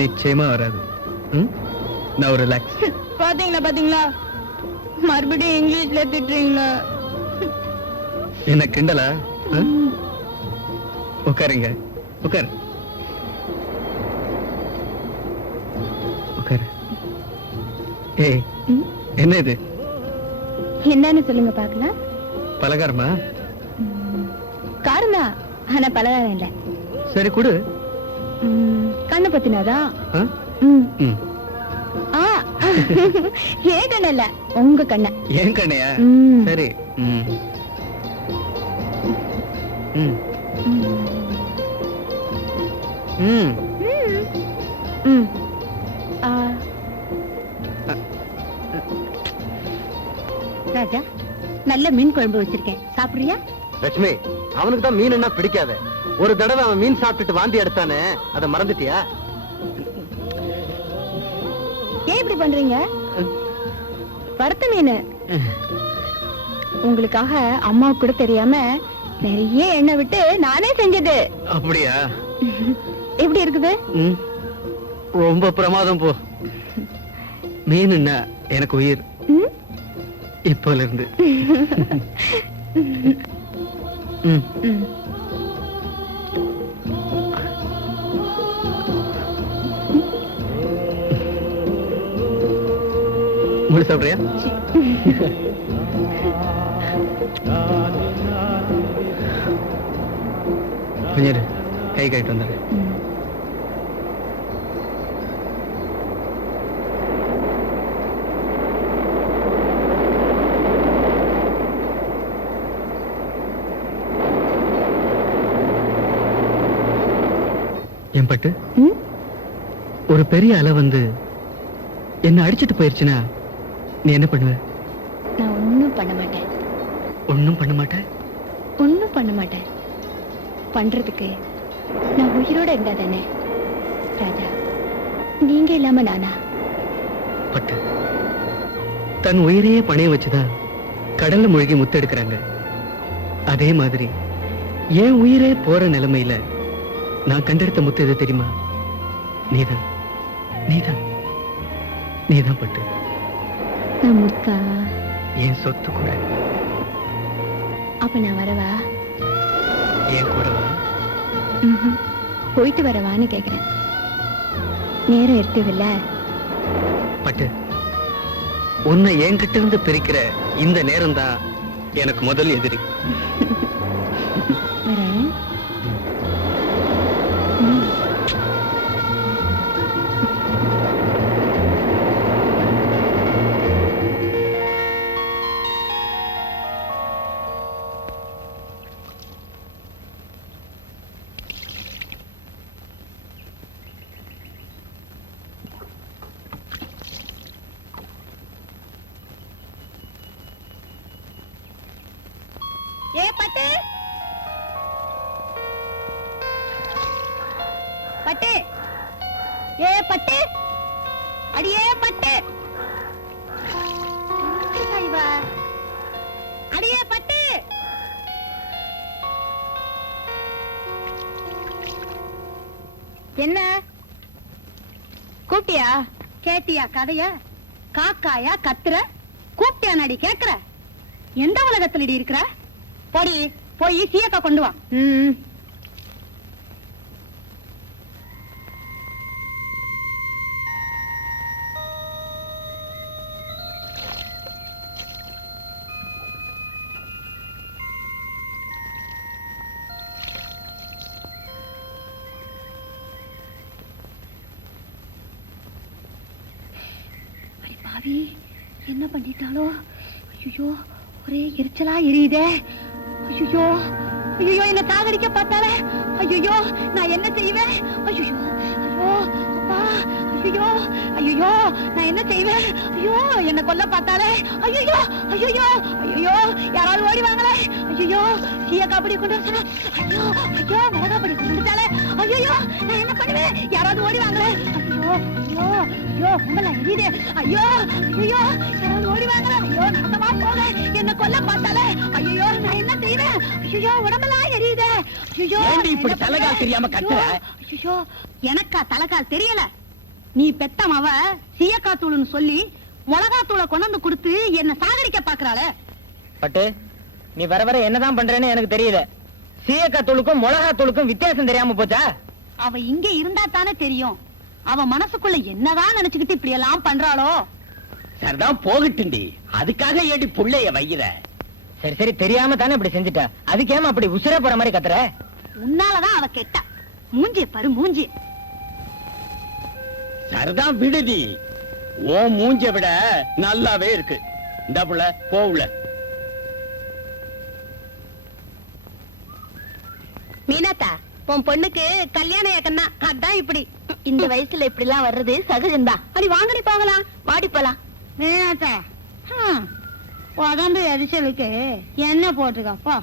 நிச்சயமா வராது. நான் ரிலாக்ஸ். பாத்தீங்களா பாத்தீங்களா, மறுபடியும் இங்கிலீஷ்ல திட்டுறீங்களா? என்ன கிண்டலா? உட்காருங்க, உட்காரு, உட்காரு. ஏய், என்ன இது? என்னன்னு சொல்லுங்க பாக்கலாம். பலகாரமா? காரணா, ஆனா பலகாரம் இல்ல. சரி கொடு. கண்ணு பத்தினாதான். ஆ? ம். ஏன் கண்ண இல்ல, உங்க கண்ண. ஏன் கண்ணையா? சரி. ம். ம். ம். ராஜா, நல்ல மீன் குழம்பு வச்சிருக்கேன், சாப்பிடுறியா? லட்சுமி, அவனுக்கு தான் மீன் என்ன பிடிக்காத. ஒரு தடவை அவன் மீன் சாப்பிட்டுட்டு வாந்தி எடுத்தானே, அதை மறந்துட்டியா? ஏன் இப்படி பண்றீங்க? வறுத்த மீன் உங்களுக்காக அம்மாவுக்கு கூட தெரியாம நிறைய எண்ணெய் விட்டு நானே செஞ்சது. அப்படியா? எப்படி இருக்குது? ரொம்ப பிரமாதம் போ. மீன் என்ன எனக்கு உயிர் இப்போல இருந்து. முழு சாப்பிடுறியா? கொஞ்சம் இரு, கை கழிட்டு வந்துடுறேன். என் பட்டு, ஒரு பெரிய அலை வந்து என்ன அடிச்சிட்டு போயிருச்சுன்னா நீ என்ன பண்ணுவ? நான் ஒண்ணும் பண்ண மாட்டேன். ஒண்ணும் பண்ண மாட்டேன்? ஒண்ணும் பண்ண மாட்டேன். பண்றதுக்கு நான் உயிரோட இருந்தா தானே ராஜா. நீங்க இல்லாம நானா? பட்டு, தன் உயிரையே பணைய வச்சுதான் கடல்ல மூழ்கி முத்தெடுக்கிறாங்க. அதே மாதிரி என் உயிரே போற நிலைமையில நான் கண்டெடுத்த முத்து எது தெரியுமா? நீதான், நீதான், நீதான் பட்டு. நான் முத்தா? என் சொத்து கூட. அப்ப நான் வரவா? என் கூட வா. போயிட்டு வரவான்னு கேக்குறேன். நேரம் இருக்குதுல்ல? பட்டு, உன்னை என்கிட்ட இருந்து பிரிக்கிற இந்த நேரம் தான் எனக்கு முதல் எதிரி. வரேன். ஏ பட்டு, பட்டு, ஏ பட்டு, அடியே பட்டு, அடியே பட்டு. என்ன கூப்பிட்டியா? கேட்டியா கதைய? காக்காயா கத்துற? கூப்பிட்டியா நடி கேக்குற? எந்த உலகத்துல இருக்கிற? போடி, போய் சீயக்கா கொண்டு வா. பாவி, என்ன பண்ணிட்டாலோ? ஐயோ, ஒரே எரிச்சலா எரியுதே. ஐயோ, ஐயோ, என்ன சாகடிக்க பார்த்தாலே. ஐயோ, நான் என்ன செய்வேன்? ஐயோ, ஐயோ, அப்பா, ஐயோ ஐயோ நான் என்ன செய்வேன்? ஐயோ என்ன கொல்ல பார்த்தாலே. ஐயோ ஐயோ ஐயோ யாராவது ஓடி வாங்களே. ஐயோ சீயக்கா படி கொண்டு வர. ஐயோ ஐயோ மிளகா படி கொண்டு வந்துட்டாலே. ஐயோ நான் என்ன பண்ணுவேன்? யாராவது ஓடி வாங்களே. ஐயோ ஐயோ ஐயோ உங்களை எரியுதே. ஐயோ ஐயோ யாராவது ஓடி வாங்களே. ஐயோ நாசமா போக என்ன கொல்ல பார்த்தாலே. ஐயோ நான் என்ன செய்வேன்? ஐயோ உடம்பெல்லாம் எரியுதே. ஐயோ ஏண்டி இப்படி தலைகால் தெரியாம கத்துற? ஐயோ எனக்கா தலைகால் தெரியல. நீ பெத்தமாவ சீயக்காத்தூள்னு சொல்லி மிளகாத்தூளை கொண்டு கொடுத்து என்ன சாகடிக்க பாக்குறாளே. பட்டு நீ வர வர என்னதான் பண்றேன்னு எனக்கு தெரியல. சீயக்காய் தூளுக்கும் மிளகா தூளுக்கும் வித்தியாசம் தெரியாம போச்சா? அவ இங்க இருந்தா தானே தெரியும். அவ மனசுக்குள்ள என்னதான் நினைச்சுக்கிட்டு இப்படி எல்லாம் பண்றாளோ. சரிதான் போகட்டுண்டி, அதுக்காக ஏடி புள்ளைய வைகிற? சரி சரி தெரியாம தானே இப்படி செஞ்சுட்டா. அதுக்கேமா அப்படி உசிரே போற மாதிரி கத்துற? உன்னாலதான் அவ கெட்டா. மூஞ்சிய பாரு மூஞ்சி. சரிதான் விடுதி, ஓ மூஞ்ச விட நல்லாவே இருக்கு. இந்த புள்ள போவுல. மீனாத்தா உன் பொண்ணுக்கு கல்யாண ஏக்கன்னா அதான் இப்படி. இந்த வயசுல இப்படி எல்லாம் வர்றது சகஜந்தா. அடி வாங்கடி போகலாம், வாடி போலாம். மீனாத்தா உடம்பு எரிச்சலுக்கு என்ன போட்டுக்கப்பா.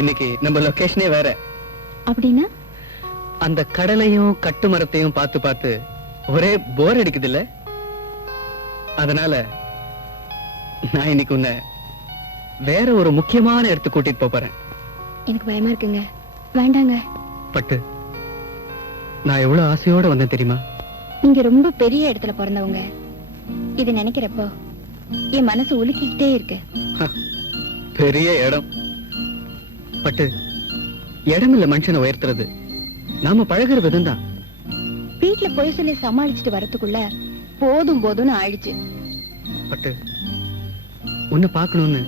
இன்னைக்கு நம்ம லொகேஷனே வேற. அப்படின்னா அந்த கடலையும் கட்டு மரத்தையும் பார்த்து பார்த்து ஒரே போர் அடிக்குது இல்ல? அதனால நான் இன்னைக்கு உன்னை வேற ஒரு முக்கியமான இடத்துக்கு கூட்டிட்டு போறேன். எனக்கு பயமா இருக்குங்க. வேண்டாங்க. பட்டு நான் எவ்வளவு ஆசையோட வந்தேன் தெரியுமா? நீங்க ரொம்ப பெரிய இடத்துல பிறந்தவங்க. இது நினைக்கிறப்போ என் மனசு உலுக்கிக்கிட்டே இருக்கு. பெரிய இடம் பட்டு, இடம் இல்ல மனுஷனை உயர்த்துறது, நாம பழகுற விதம் தான். வீட்டுல போய் சொல்லி சமாளிச்சுட்டு வரதுக்குள்ள போதும் போதும்னு ஆயிடுச்சு. பட்டு உன்னை பார்க்கணும்னு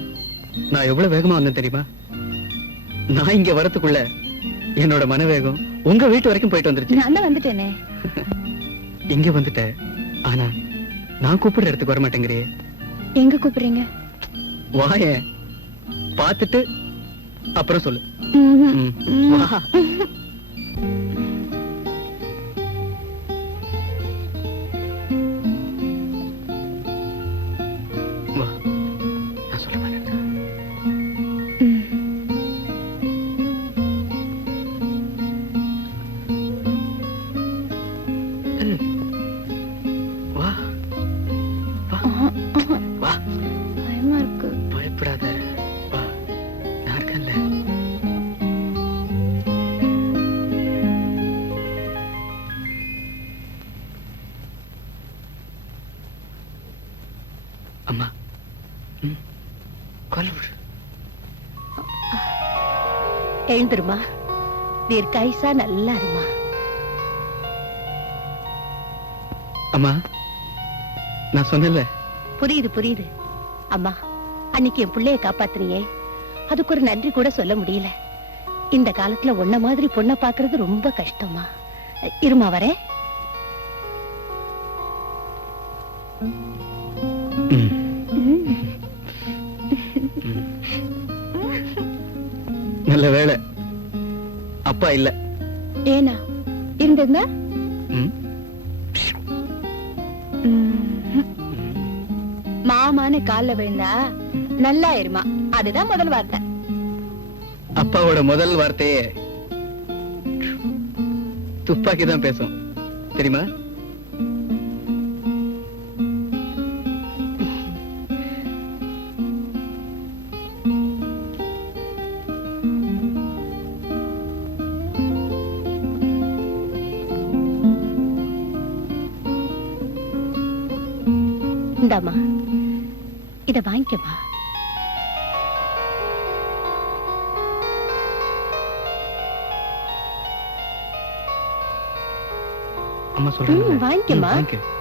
நான் எவ்வளவு வேகமா வந்தேன் தெரியுமா? நான் இங்க வரதுக்குள்ள என்னோட மனவேகம் உங்க வீட்டு வரைக்கும் போயிட்டு வந்துருச்சு. நான் தான் வந்துட்டேனே. இங்க வந்துட்டேன், ஆனா நான் கூப்பிடுற இடத்துக்கு வர மாட்டேங்கிறியே. எங்க கூப்பிடுறீங்க? வாயேன், பார்த்துட்டு அப்புறம் சொல்லு. ம்ஹும். வா. வா. நான் சொல்ல மாட்டேன். வா. வா. வா. பயமா இருக்கு. பயப்படாத. வா. நான் இருக்கேன்ல. அம்மா. கால் விடு. எழுந்துருமா, தீர்க்காயுசா நல்லா இருமா. அம்மா, நான் சொன்னேன்ல. புரியுது புரியுது. அம்மா, அன்னைக்கு என் பிள்ளைய காப்பாத்துறியே, அதுக்கு ஒரு நன்றி கூட சொல்ல முடியல. இந்த காலத்துல உன்ன மாதிரி பொண்ணை பாக்குறது ரொம்ப கஷ்டமா. இருமா வரேன். ம். நல்ல வேளை அப்பா இல்ல. ஏனா இருந்திருந்தா? ம். மாமான்னு கால்ல விழுந்தா நல்லா இருமா, அதுதான் முதல் வார்த்தை. அப்பாவோட முதல் வார்த்தையே துப்பாக்கி தான் பேசும் தெரியுமா? இந்தாமா, இத வாங்கிக்கமா. அம்மா சொல்றேன். வாங்கிக்கமா. வாங்கிக்க.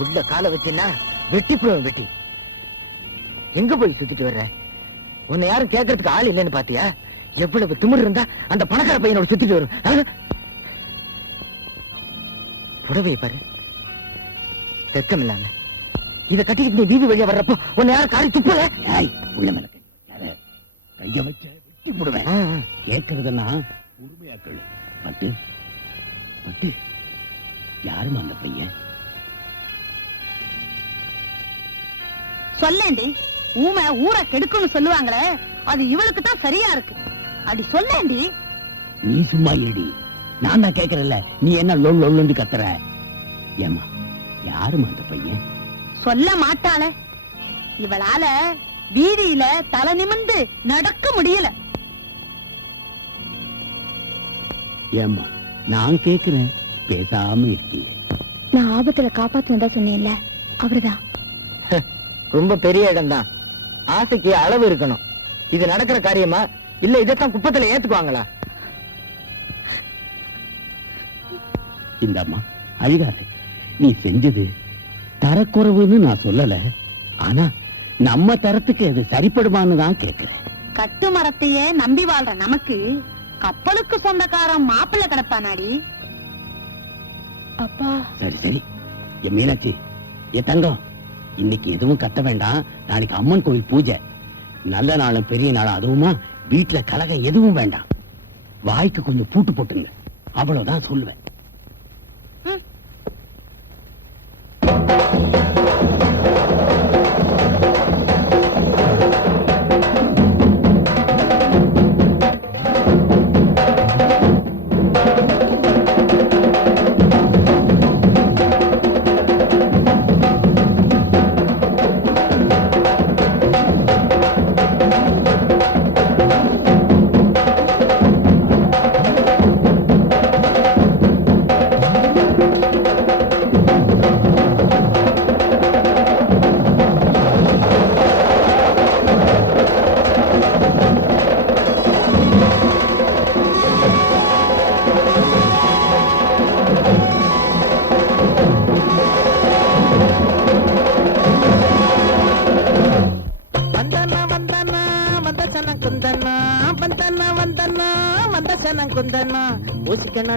உள்ள காலை வச்சின்னா வெட்டி போடுவேன் வெட்டி. எங்க போய் சுத்திட்டு வர்ற? உன்னை யாரும் கேட்கறதுக்கு ஆள் இல்லைன்னு பாத்தியா? எவ்வளவு திமிரு இருந்தா அந்த பணக்கார பையனோட சுத்திட்டு வரும். புடவையை பாரு, வெக்கம் இல்லாம இத கட்டிக்கிட்டு நீ வீதி வழியா வர்றப்போ உன்னை யாரும் காரி துப்புல? உள்ள மிளகு கைய வச்ச வெட்டி போடுவேன். கேட்கறதுன்னா உரிமையாக்கள். பட்டு பட்டு யாரும் அந்த பையன்? சொல்லேண்டி, ஊமை ஊரை கெடுக்கும்னு சொல்லுவாங்களே, அது இவளுக்கு தான் சரியா இருக்கு. அப்படி சொல்லேண்டி. நீ சும்மா இருடி, நான் தான் கேட்கறல, நீ என்ன லொல் லொல்லுன்னு கத்துற? ஏமா யாரும் அந்த பையன்? சொல்ல மாட்டாள. இவளால வீதியில தலை நிமிர்ந்து நடக்க முடியல. ஏமா நான் கேக்குறேன், பேசாம இருக்கீங்க. நான் ஆபத்துல காப்பாத்துனதா சொன்னேன்ல, அவர்தான். ரொம்ப பெரிய இடம் தான், ஆசைக்கு அளவு இருக்கணும். இது நடக்கிற காரியமா இல்ல இதத்தான் குப்பத்துல ஏத்துக்குவாங்களா? இந்த அம்மா அழுகாதே, நீ செஞ்சது தரக்குறைவுன்னு நான் சொல்லல, ஆனா நம்ம தரத்துக்கு அது சரிப்படுமான்னு தான் கேட்கிறேன். கட்டு மரத்தையே நம்பி வாழ்ற நமக்கு கப்பலுக்கு சொந்தக்காரன் மாப்பிள்ளை கிடப்பானாடி. அப்பா சரி சரி, என் மீனாட்சி, என் தங்கம், இன்னைக்கு எதுவும் கத்த வேண்டாம். நாளைக்கு அம்மன் கோயில் பூஜை, நல்ல நாளும் பெரிய நாளும், அதுவுமா வீட்டுல கலகம் எதுவும் வேண்டாம். வாய்க்கு கொஞ்சம் பூட்டு போட்டுங்க, அவ்வளவுதான் சொல்லுவேன்.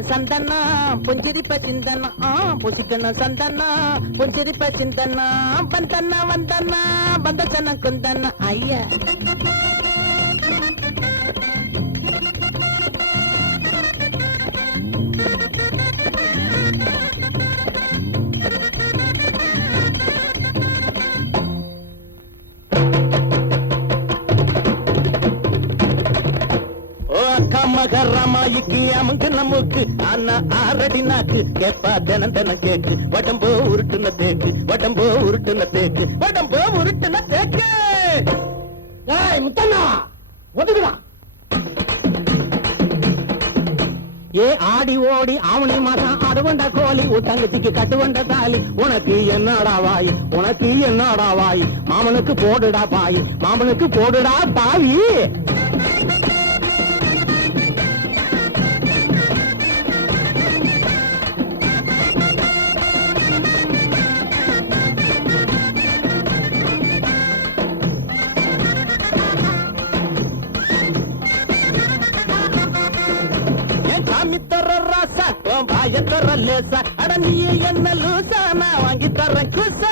சந்தனா பொஞ்சிரிப்ப சிந்தனா, பொசிக்கணும் சந்தனா பொஞ்சிரிப்ப சிந்தனா, வந்தனா வந்தனா வந்தசன குந்தனா. ஐயா மகரமாயிக்கு அமுக்கு நமக்கு ஆனா ஆரடி நாக்கு கேப்பா தினம் தினம் கேக்கு வடம்போ உருட்டுன தேக்கு, வடம்போ உருட்டுன தேக்கு, வடம்போ உருட்டுன தேக்கு. முத்தண்ணா ஒதுக்குதான். ஏ ஆடி ஓடி ஆவணி மாசம் ஆடுவண்ட கோழி, தங்கச்சிக்கு கட்டுவண்ட தாலி, உனக்கு என்னடா வாய், உனக்கு என்னடா வாய், மாமனுக்கு போடுடா பாய், மாமனுக்கு போடுடா பாய். அட நீ என்ன லூசா, நான் வாங்கி தரேன் குசா.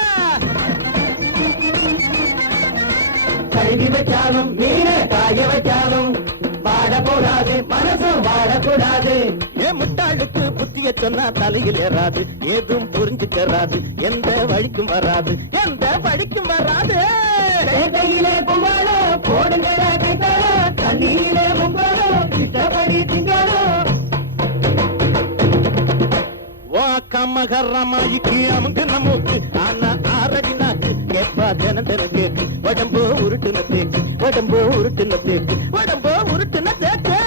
கழுவி வைக்காலும் மீனே காய வைக்காலும் வாடக்கூடாது, மனசும் வாடக்கூடாது. ஏன் முட்டாளுக்கு புத்திய சொன்னா தலையில் ஏறாது, ஏதும் புரிஞ்சுக்கறாது, எந்த வழிக்கும் வராது, எந்த வழிக்கும் வராது. கையிலே கும்பாலோ போடுங்க கைத்தாலோ, தண்ணியிலே கும்பாலோ இஷ்டப்படி திங்காலோ. மகரமாயிக்கு அமுக்கு நமக்கு ஆனா ஆரடி நாக்கு கேப்பா தினம் தினம் கேக்கு, வடம்போ உருட்டுன தேக்கு, வடம்போ உருட்டுன தேக்கு, வடம்போ உருட்டுன தேக்கு.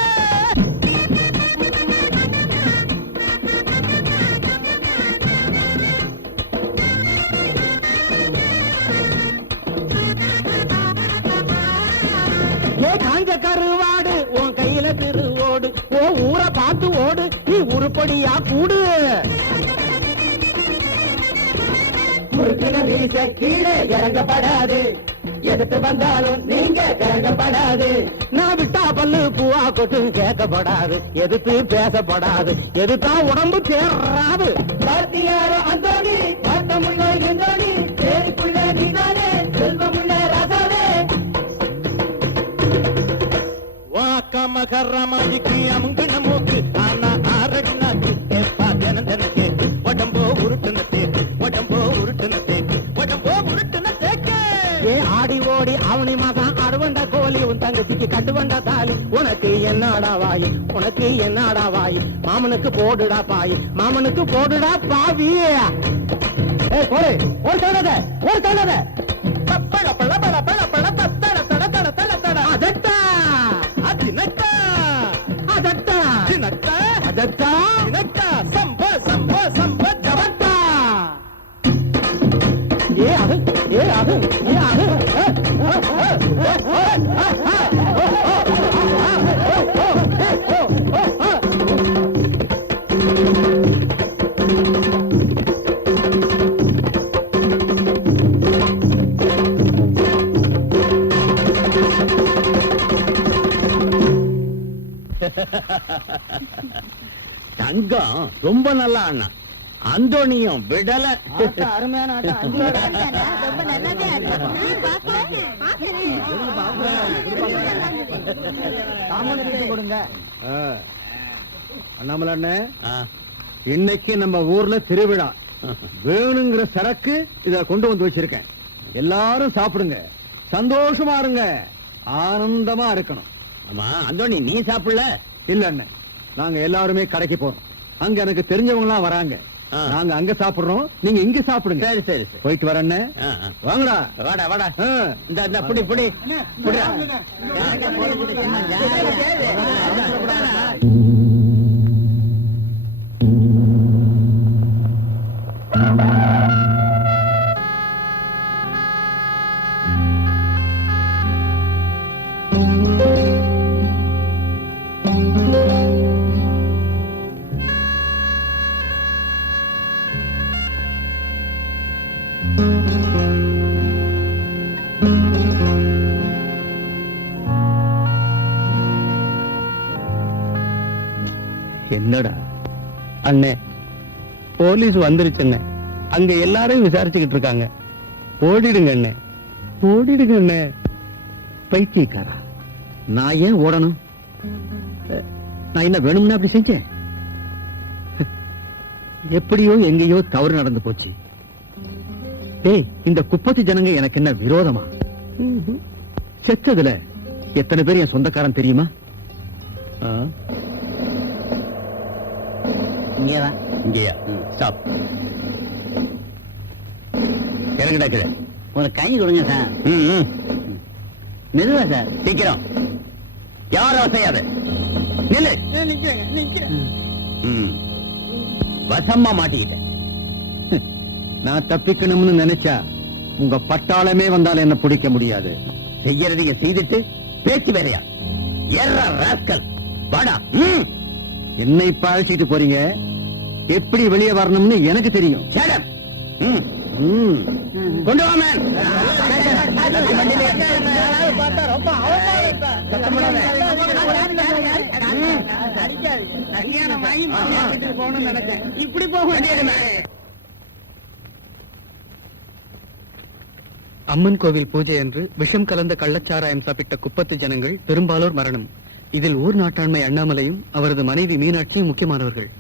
ஏ காஞ்ச கருவாடு உன் கையில திருவோடு, ஓ ஊரை பார்த்து ஓடு, நீ உருப்படியா கூடு. முறுக்கின மீச கீழே இறங்கப்படாது, எதுக்கு வந்தாலும் நீங்க இறங்கப்படாது. நான் விட்டா பல்லு பூவா கொட்டு கேட்கப்படாது, எதுக்கு பேசப்படாது, எதுதான் உடம்பு தேராது. பாத்தியாரோ அந்தோணி, பாட்டமுள்ள இந்தோணி, தேடிக்குள்ள நீதானே, செல்வமுள்ள ராசாவே. வாக்க மகரமாதிக்கு அமுங்கின மூக்கு, ஆனா ஆரடி நாக்கு கேப்பா தினம் தினம் கேக்கு. உடம்போ உருட்டுன தேக்கு, உடம்போ உருட்டுன தேக்கு, உடம்போ உருட்டுன தேக்கு. ஏ ஆடி ஓடி அவனி மாதம் அறுவண்ட கோழி, உன் தங்கச்சிக்கு கட்டுவண்ட தாலி. உனக்கு என்னடா வாயி, உனக்கு என்னடா வாயி, மாமனுக்கு போடுடா பாயி, மாமனுக்கு போடுடா பாவி. ஏய் போடு, ஒரு தடத, ஒரு தடத. பப்பள பள பள பள பள தட தட தட தட தட. அதட்டா அதினட்டா, அதட்டா தினட்டா, அதட்டா தினட்டா, சம்ப சம்ப சம்ப ஜவட்டா. ஏ ஆகு, ஏ ஆகு, ஏ ஆகு. தங்கம் ரொம்ப நல்லா அண்ணா, அந்தோனியும் விடல. அருமையான ஆட்டம். ரொம்ப நல்லாவே கொடுங்க. அண்ணாமலை அண்ணே, ஆ, இன்னைக்கு நம்ம ஊர்ல திருவிழா. வேணுங்கிற சரக்கு இத கொண்டு வந்து வச்சிருக்கேன். எல்லாரும் சாப்பிடுங்க, சந்தோஷமா இருங்க, ஆனந்தமா இருக்கணும். ஆமா அந்தோனி நீ சாப்பிடல? இல்ல அண்ணே, நாங்க எல்லாருமே கடைக்கு போறோம். அங்க எனக்கு தெரிஞ்சவங்க எல்லாம் வராங்க. ஆ. நாங்க அங்க சாப்பிடுறோம், நீங்க இங்க சாப்பிடுங்க. சரி சரி சரி. போயிட்டு வரேன்னு. ஆ, ஆ. வாங்கடா. வாடா வாடா. ஆ. இந்த புடி புடி புடிடா. என்னடா அண்ணே, போலீஸ் வந்துருச்சுண்ணே, அங்க எல்லாரையும் விசாரிச்சுக்கிட்டு இருக்காங்க. ஓடிடுங்க அண்ணே, ஓடிடுங்க அண்ணே. பைத்தியக்காரா, நான் ஏன் ஓடணும்? நான் என்ன வேணும்னு அப்படி செஞ்சேன்? எப்படியோ எங்கேயோ தவறு நடந்து போச்சு. டேய், இந்த குப்பத்து ஜனங்க எனக்கு என்ன விரோதமா? செத்ததுல எத்தனை பேர் என் சொந்தக்காரன் தெரியுமா? ஆ? இங்கேதான். இங்கேயா? ஸ்டாப். இறங்குடா கீழே. ஒரு கை கொடுங்க சார். ம், ம். மெதுவா சார். சீக்கிரம். யாரும் அசையாத. நில்லு. ம். வசமா மாட்டிக்கிட்டேன். நான் தப்பிக்கணும்னு நினைச்சா உங்க பட்டாளமே வந்தாலும் என்ன பிடிக்க முடியாது. செய்யறதைய செய்துட்டு பேச்சு வேறையா? ஏறா ராஸ்கல். வாடா. ம். என்ன இப்ப அழைச்சிட்டு போறீங்க? எப்படி வெளியே வரணும்னு எனக்கு தெரியும். Shut up. ம். ம். கொண்டு வா மேன். இப்படி போக வேண்டியது. அம்மன் கோவில் பூஜை அன்று விஷம் கலந்த கள்ளச்சாராயம் சாப்பிட்ட குப்பத்து ஜனங்கள் பெரும்பாலோர் மரணம். இதில் ஊர் நாட்டாண்மை அண்ணாமலையும் அவரது மனைவி மீனாட்சியும் முக்கியமானவர்கள்.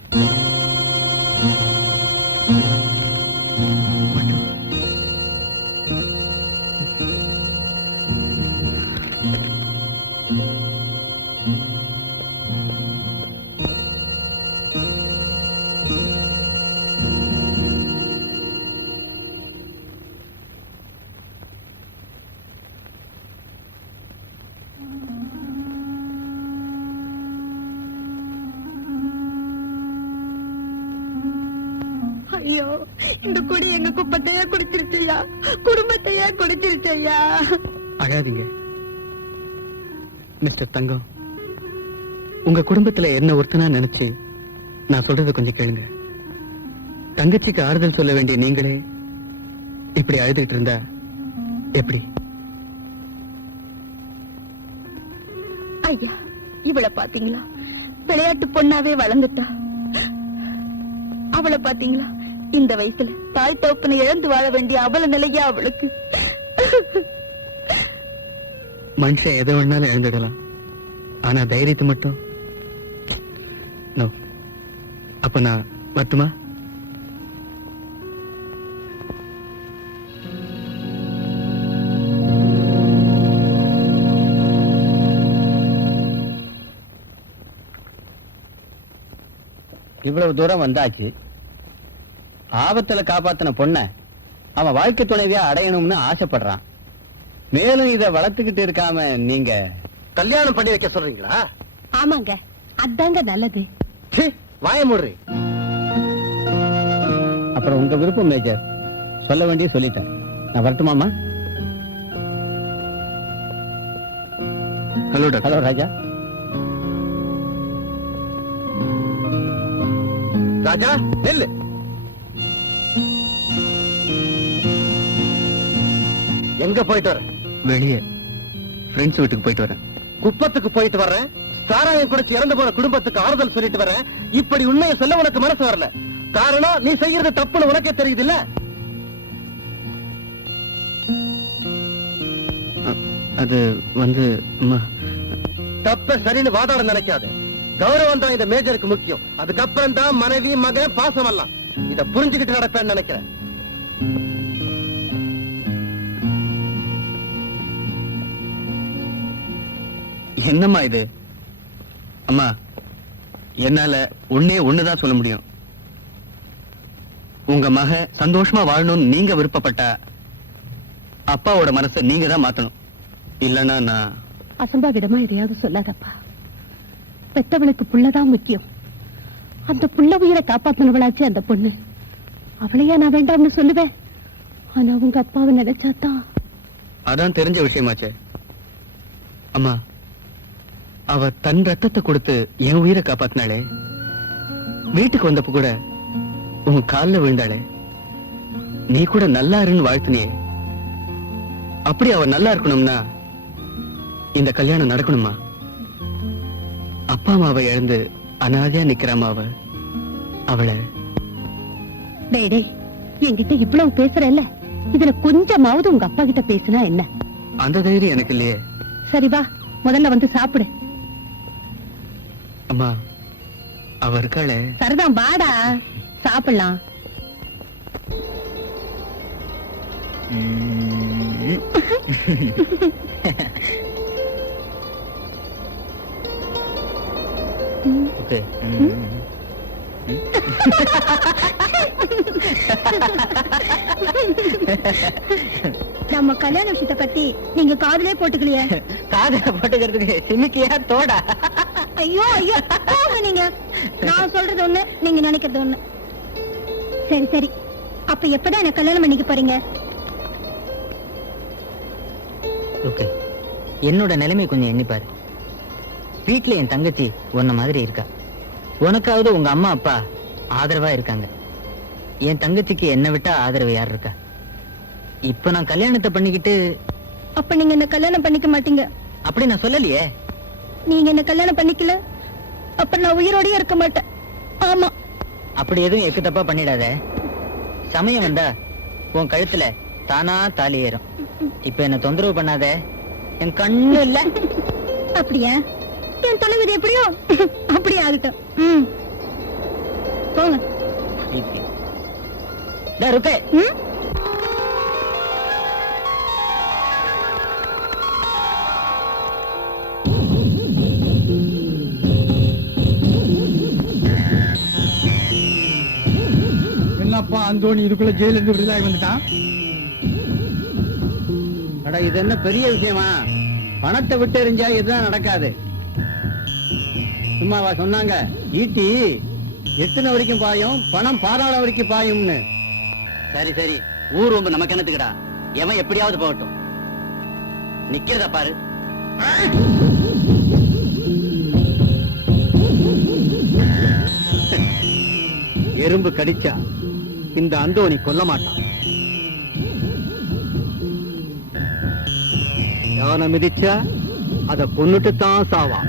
ஐயோ, இந்த குடி எங்க குப்பத்தையே குடிச்சிருச்சையா, குடும்பத்தையே குடிச்சிருச்சையா. அழாதீங்க மிஸ்டர் தங்கம். உங்க குடும்பத்துல என்ன ஒருத்தனா நினைச்சு நான் சொல்றது கொஞ்சம் கேளுங்க. தங்கச்சிக்கு ஆறுதல் சொல்ல வேண்டிய நீங்களே இப்படி அழுதுட்டு இருந்தா எப்படி? ஐயா, இவளை பாத்தீங்களா? விளையாட்டு பொண்ணாவே வளர்ந்துட்டா. அவளை பாத்தீங்களா? இந்த வயசுல தாய் தகப்பனை இழந்து வாழ வேண்டிய அவல நிலையா அவளுக்கு. மனுஷன் எதை வேணாலும் இழந்துடலாம், ஆனா தைரியத்தை மட்டும் நோ. அப்ப நான் வரட்டுமா? இவ்வளவு தூரம் வந்தாச்சு. ஆபத்துல காப்பாத்தின பொண்ண அவன் வாழ்க்கை துணைவியா அடையணும்னு ஆசைப்படுறான். மேலும் இத வளர்த்துக்கிட்டு இருக்காம நீங்க கல்யாணம் பண்ணி வைக்க சொல்றீங்களா? ஆமாங்க, அதாங்க நல்லது. வாய மூடுறி. அப்புறம் உங்க விருப்பம் மேஜர். சொல்ல வேண்டிய சொல்லிட்டேன். நான் வரட்டுமாமா? Hello doctor. Hello Raja. Raja நெல்லு. எங்க போயிட்டு வர? வெளியே ஃப்ரெண்ட்ஸ் வீட்டுக்கு போயிட்டு வரேன். குப்பத்துக்கு போயிட்டு வர்றேன். சாராயம் குடிச்சு இறந்து போற குடும்பத்துக்கு ஆறுதல் சொல்லிட்டு வரேன். இப்படி உண்மையை சொல்ல உனக்கு மனசு வரல. காரணம் நீ செய்யறது தப்புன்னு உனக்கே தெரியுது இல்ல? அது வந்து அம்மா, தப்ப சரின்னு வாதாட நினைக்காது. கௌரவம் தான் இந்த மேஜருக்கு முக்கியம். அதுக்கப்புறம் தான் மனைவி மகன் பாசம் எல்லாம். இத புரிஞ்சுக்கிட்டு நடப்பேன்னு நினைக்கிறேன். என்னம்மா இது? அம்மா, என்னால ஒண்ணுதான் சொல்ல முடியும். உங்க மக சந்தோஷமா வாழணும்னு நீங்க விருப்பப்பட்டா அப்பாவோட மனசை நீங்க தான் மாத்தணும். இல்லன்னா நான் அசம்பாவிதமா எதையாவது சொல்லாதப்பா. பெத்தவளுக்கு புள்ளதான் முக்கியம். அந்த புள்ள உயிரை காப்பாத்தினவளாச்சு அந்த பொண்ணு. அவளையா நான் வேண்டாம்னு சொல்லுவேன். ஆனா உங்க அப்பாவை நினைச்சாதான். அதான் தெரிஞ்ச விஷயமாச்சே. அம்மா, அவ தன் ரத்தத்தை கொடுத்து என் உயிரை காப்பாத்தினாளே. வீட்டுக்கு வந்தப்ப கூட உன் கால்ல விழுந்தாளே. நீ கூட நல்லா இருன்னு வாழ்த்தினியே. அப்படி அவ நல்லா இருக்கணும்னா இந்த கல்யாணம் நடக்கணுமா? அப்பா அம்மாவை இழந்து அனாதையா நிக்கிறாமா அவளை. டேய் டேய், என்கிட்ட இவ்வளவு பேசுறல்ல, இதுல கொஞ்சமாவது உங்க அப்பா கிட்ட பேசினா என்ன? அந்த தைரியம் எனக்கு இல்லையே. சரி வா, முதல்ல வந்து சாப்பிடு. அம்மா, அவ இருக்காளே. சரிதான், வாடா சாப்பிடலாம். ஓகே. நம்ம கல்யாண விஷயத்தை பத்தி நீங்க காதுலயே போட்டுக்கலையே. காதுல போட்டுக்கிறதுக்கு சிமிக்கியா தோடா? ஐயோ ஐயோ, போங்க நீங்க. நான் சொல்றது ஒண்ணு, நீங்க நினைக்கிறது ஒண்ணு. சரி சரி, அப்ப எப்பதான் என்ன கல்யாணம் பண்ணிக்க போறீங்க? ஓகே, என்னோட நிலைமை கொஞ்சம் எண்ணிப்பாரு. வீட்டுல என் தங்கச்சி உன்ன மாதிரி இருக்கா. உனக்காவது உங்க அம்மா அப்பா ஆதரவா இருக்காங்க. என் தங்கச்சிக்கு என்ன விட்டா ஆதரவு யார் இருக்கா? இப்ப நான் கல்யாணத்தை பண்ணிக்கிட்டு. அப்ப நீங்க என்ன கல்யாணம் பண்ணிக்க மாட்டீங்க? அப்படி நான் சொல்லலையே. நீங்க என்ன கல்யாணம் பண்ணிக்கல, அப்ப நான் உயிரோடயே இருக்க மாட்டேன். ஆமா. அப்படி எதுவும் எக்கு தப்பா பண்ணிடாத. சமயம் வந்தா உன் கழுத்துல தானா தாலி ஏறும். இப்ப என்ன தொந்தரவு பண்ணாத. என் கண்ணு இல்ல. அப்படியா? என் தலைவிதி எப்படியோ அப்படியே ஆகட்டும். ம், போங்க. ருக்கே. ம், என்னப்பா அந்தோணி இதுக்குள்ள ஜெயில இருந்து விடுதலாகி வந்துட்டான்? அட, இது என்ன பெரிய விஷயமா? பணத்தை விட்டு எறிஞ்சா இதுதான் நடக்காது. சும்மாவா சொன்னாங்க, ஈட்டி எத்தனை வரைக்கும் பாயும், பணம் பாதாள வரைக்கும் பாயும்னு. சரி சரி, ஊர் ரொம்ப நமக்கு என்னத்துக்குடா. எவன் எப்படியாவது போகட்டும். நிக்கிறத பாரு. எறும்பு கடிச்சா இந்த அந்தோணி கொல்ல மாட்டான். யானை மிதிச்சா அத கொன்னுட்டு தான் சாவா.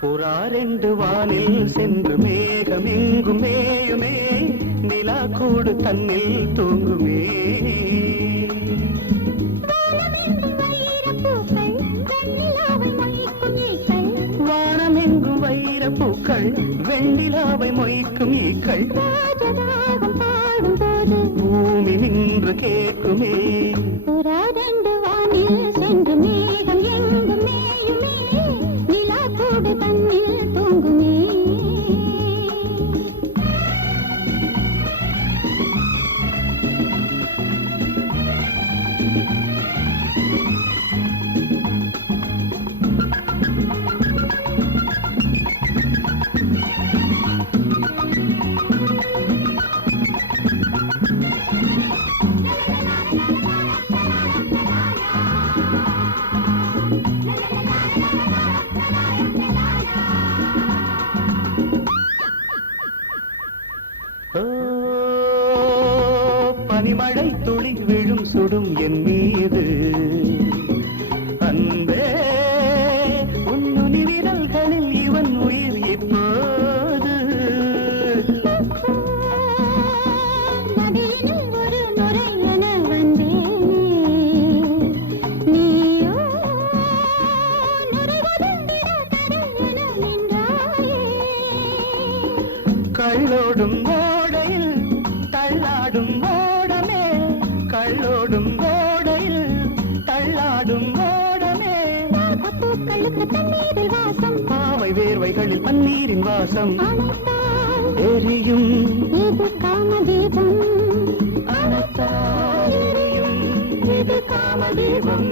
புறா ரெண்டு வானில் சென்று மேகமெங்கும் மேயுமே, நிலா கூடு தன்னில் தூங்குமே. வானமெங்கும் வைரப்பூக்கள் வெண்ணிலாவை மொய்க்கும் ஈக்கள், பூமி நின்று கேட்குமே. புறா ரெண்டு வானில் சென்று மேகம் எங்கும் மேயுமே, நிலா கூடு தன்னில் தூங்குமே. ஓ, பனிமழை துளி விழும் சுடும் என் மீது, அன்பே உன்னுனி விரல்களில் இவன் உயிர் இப்போது. நதியினில் ஒரு நுரை என வந்தேனே, நீயோ நுரைவதுண்டிட தடை என நின்றாயே. கள்ளோடும் ஓடையில் தள்ளாடும் ஓடமே, கள்ளோடும் ஓடையில் தள்ளாடும் ஓடமே. பூக்களுக்கு தண்ணீரில் வாசம், பாவை வேர்வைகளில் பன்னீரின் வாசம், அணைத்தால் எரியும் இது காமதீபம். அணைத்தால் எரியும் இது காமதீபம்.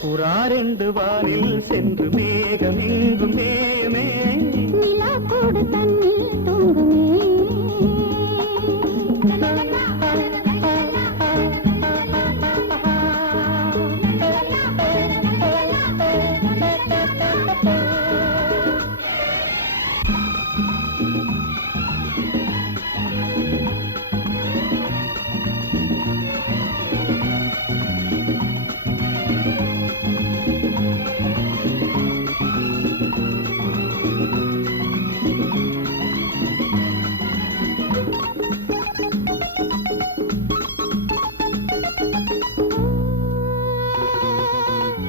புறா ரெண்டு வானில் சென்று மேகம் எங்கும் மேயுமே, நிலா கூடு தண்ணீர் தூங்குமே.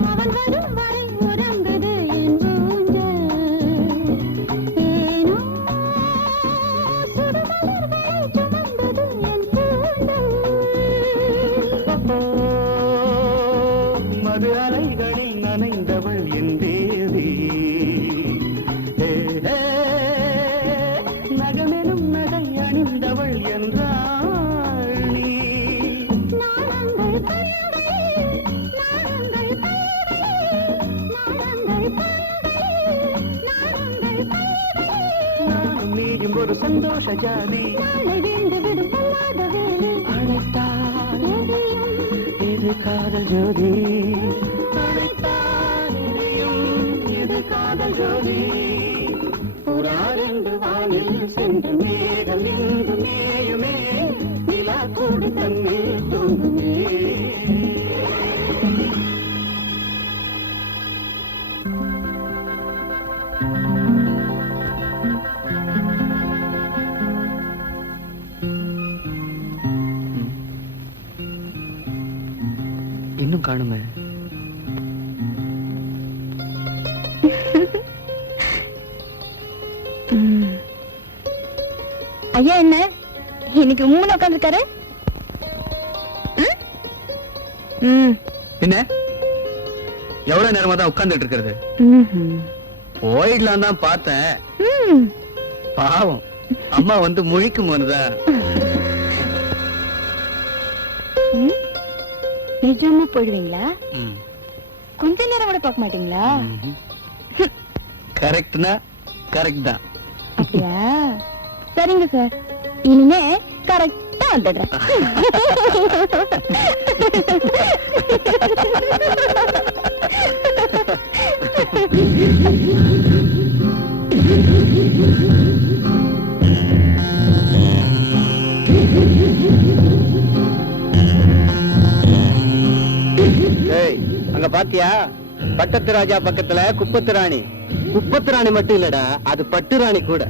அவன் வரும் வரை உறங்குது என் ஊஞ்சல், ஏனோ சுடுமலர்களை சுமந்தது என் கூந்தல். மது அலைகளில் நனைந்தவள் என் தேவி, நகமெனும் நடை அணிந்தவள் என்றாள் நீ. நாளங்கள் பழகை, நாளங்கள் பழகை, நாளங்கள் பழகை, நாளங்கள் பழகை. நானும் நீயும் ஒரு சந்தோஷ ஜாதி, நாளை வீழ்ந்து விடும் பொல்லாத வேலை, அழைத்தால் எரியும் இது காதல் ஜோதி, அழைத்தால் எரியும் இது காதல் ஜோதி. புறா ரெண்டு வானில் சென்று மேகம் எங்கும் மேயுமே, நிலா கூடு தன்னில் தூங்குமே. இன்னும் காணுமே. ஐயா என்ன இன்னைக்கு உம்முன்னு உட்காந்துருக்காரு? என்ன எவ்வளவு நேரமா தான் உட்கார்ந்துட்டு இருக்கிறது? போயிடலாம் தான் பார்த்தேன், பாவம் அம்மா வந்து முழிக்கும் போதுதான். நிஜமா போயிடுவீங்களா? கொஞ்ச நேரம் கூட பார்க்க மாட்டீங்களா? கரெக்ட்னா கரெக்ட் தான். அப்படியா? சரிங்க சார், இனிமே கரெக்டா வந்துடுறேன். ஏய், அங்க பாத்தியா? பட்டத்து ராஜா பக்கத்துல குப்பத்து ராணி. குப்பத்து ராணி மட்டும் இல்லடா, அது பட்டு ராணி கூட.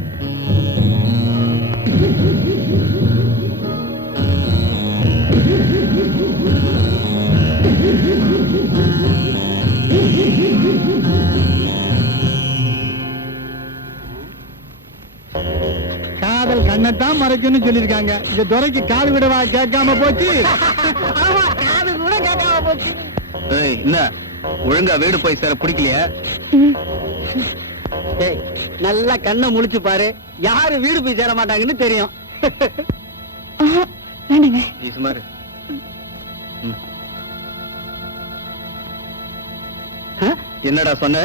காதல் கண்ணத்தான் மறைக்குன்னு சொல்லிருக்காங்க. இந்த துரைக்கு காது விடவா கேட்காம போச்சு. ஏய், என்ன ஒழுங்கா வீடு போய் சேர பிடிக்கலையா? ஏய், நல்லா கண்ணை முழிச்சு பாரு, யாரு வீடு போய் சேர மாட்டாங்கன்னு தெரியும். வேணுங்க. நீ சுமாரு. என்னடா சொன்ன?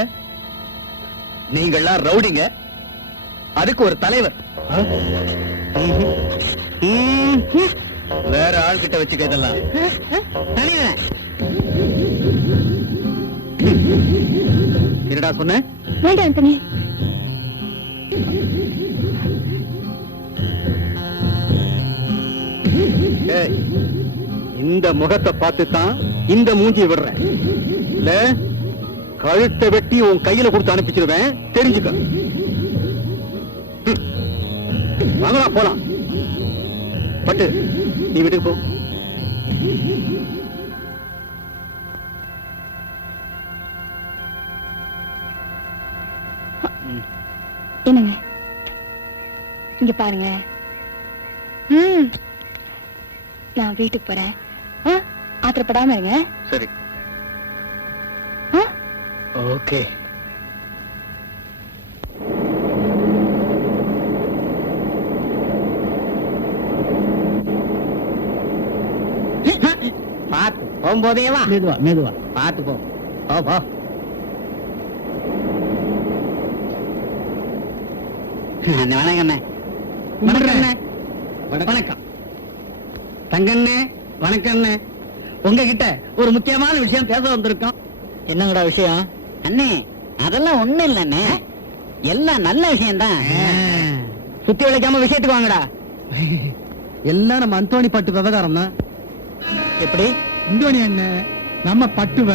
நீங்கள்லாம் ரவுடிங்க, அதுக்கு ஒரு தலைவர். வேற ஆள் கிட்ட வச்சுக்க இதெல்லாம். தலைவன் என்னடா சொன்ன? வேண்டாம் ஆண்டனி. ஏய், இந்த முகத்தை பார்த்து தான் இந்த மூஞ்சியை விடுறேன். இல்ல கழுத்தை வெட்டி உன் கையில கொடுத்து அனுப்பிச்சிருவேன், தெரிஞ்சுக்க. வாங்கலாம், போலாம். பட்டு, நீ வீட்டுக்கு போ. என்னங்க இங்க பாருங்க. நான் வீட்டுக்கு போறேன். ஆத்திரப்படாம இருங்க. சரி, ஓகே. பார்த்து போகும்போதே வா. மெதுவா மெதுவா. பார்த்து போ. போ போ. வணக்கண்ணே. வணக்கண்ணே. வணக்கம் தங்கண்ணே. வணக்கண்ணே. உங்ககிட்ட ஒரு முக்கியமான விஷயம் பேச வந்திருக்கோம். என்னங்கடா விஷயம்? அண்ணே, அதெல்லாம் ஒண்ணும் இல்லண்ணே, எல்லாம் நல்ல விஷயம்தான். சுத்தி விளைக்காம விஷயத்துக்கு வாங்கடா. எல்லாம் நம்ம அந்தோணி பட்டு விவகாரம் தான். எப்படி? அந்தோணி அண்ணன் நம்ம பட்டுவ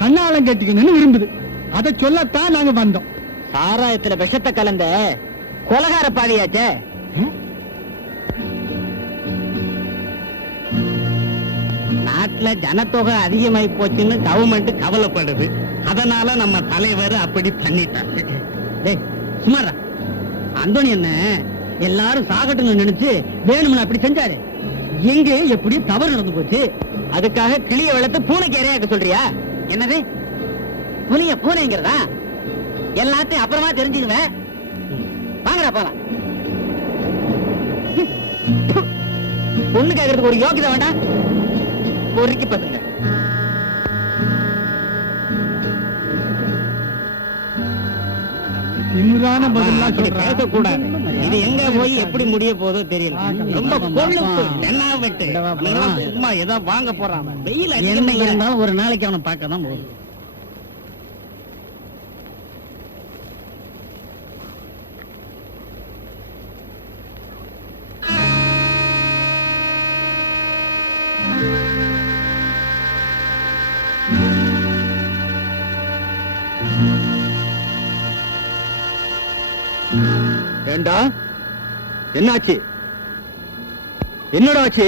கண்ணாலம் கட்டிக்கணும்னு விரும்புது. அதை சொல்லத்தான் நாங்க வந்தோம். சாராயத்துல விஷத்தை கலந்த கொலகார பாதியாச்சே. நாட்டுல ஜனத்தொகை அதிகமாயி போச்சுன்னு கவர்மெண்ட் கவலைப்படுது. அதனால நம்ம தலைவர் அப்படி பண்ணிட்டாரு. டேய் சுமாரா, அந்தோணி என்ன எல்லாரும் சாகட்டுன்னு நினைச்சு வேணும்னு அப்படி செஞ்சாரு. எங்க எப்படி தவறு நடந்து போச்சு. அதுக்காக கிளிய வளர்த்து பூனைக்கு இரையாக்க சொல்றியா? என்னது புலிய பூனைங்கிறதா? எல்லாத்தையும் அப்புறமா தெரிஞ்சுக்குவேன். வாங்கடா போலாம். பொண்ணு கேட்கறதுக்கு ஒரு யோகிதை வேண்டாம். பொறுக்கி பத்துங்க. திமிரான பதிலாம் சொல்றேன். பேசக்கூடாது. இது எங்க போய் எப்படி முடிய போதோ தெரியல. ரொம்ப கொழுப்பு என்ன வெட்டு. சும்மா ஏதோ வாங்க போறான். வெயில் என்ன இருந்தாலும் ஒரு நாளைக்கு அவனை பார்க்க தான் போகுது. ஏண்டா, என்னாச்சு? என்னடா ஆச்சு?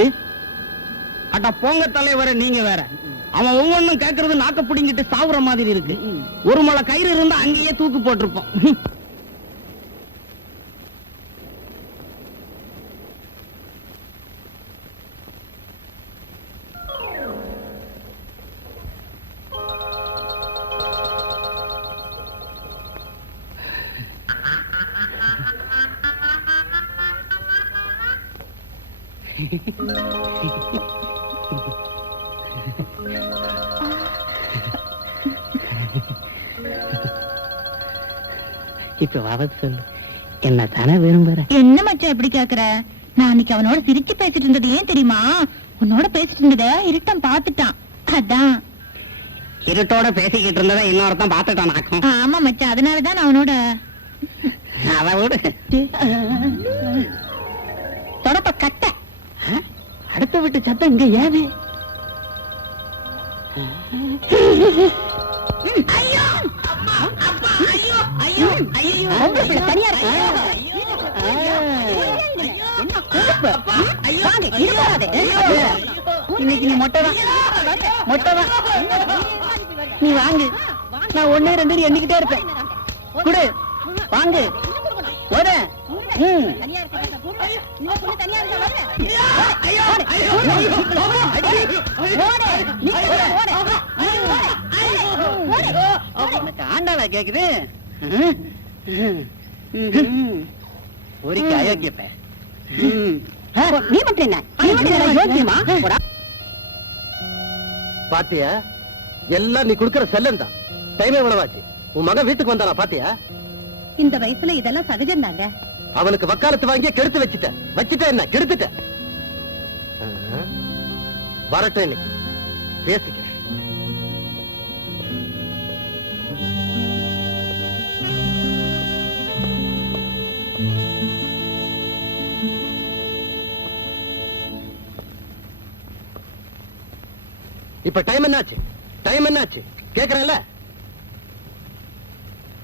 அட போங்க தலைவர, நீங்க வேற. அவன் ஒவ்வொன்னும் கேட்கறது நாக்க பிடிங்கிட்டு சாவுற மாதிரி இருக்கு. ஒரு முளை கயிறு இருந்தா அங்கேயே தூக்கு போட்டிருப்போம். இப்ப வாபஸ் சொல்லு, என்ன தானே விரும்புற? என்ன மச்சான் இப்படி கேக்குற? நான் அன்னைக்கு அவனோட சிரிச்சு பேசிட்டு இருந்தது ஏன் தெரியுமா? உன்னோட பேசிட்டு இருந்தத இருட்டம் பாத்துட்டான், அதான். இருட்டோட பேசிக்கிட்டு இருந்ததை இன்னொருத்தன் பாத்துட்டானாக்கும். ஆமா மச்சான், அதனாலதான் நான் அவனோட அதை விடு. தொடப்ப கட்ட. அடுத்த வீட்டு சத்தம் இங்க ஏது? ஐயோ அப்பா, ஐயோ ஐயோ ஐயோ, தனியா இருக்கு. என்ன கொழுப்பு? வாங்க, இது வராதே. இன்னைக்கு நீ மொட்டைதான், மொட்டைதான். நீ வாங்கு, நான் 1 2 எண்ணிக்கிட்டே இருப்பேன். குடு, வாங்கு. ஒரு தனியா இருக்கு. நீ பொண்ணு தனியா இருக்கா? ஐயோ ஐயோ எனக்கு ஆண்டாளா கேக்குது. ஒரிக்க அயோக்கியப்ப. நீ மட்டும் என்ன? நீ மட்டும் என்ன யோக்கியமா? பாத்தியா, எல்லாம் நீ குடுக்கற செல்லம் தான். டைம் எவ்வளவாச்சு? உன் மகன் வீட்டுக்கு வந்தானா பாத்தியா? இந்த வயசுல இதெல்லாம் சகஜம் தாங்க. அவனுக்கு வக்காலத்து வாங்கிய கெடுத்து வச்சுட்ட என்ன கெடுத்துட்ட. வரட்டும், இன்னைக்கு பேசிக்க. இப்ப டைம் என்னாச்சு? டைம் என்னாச்சு கேக்குறேன்ல?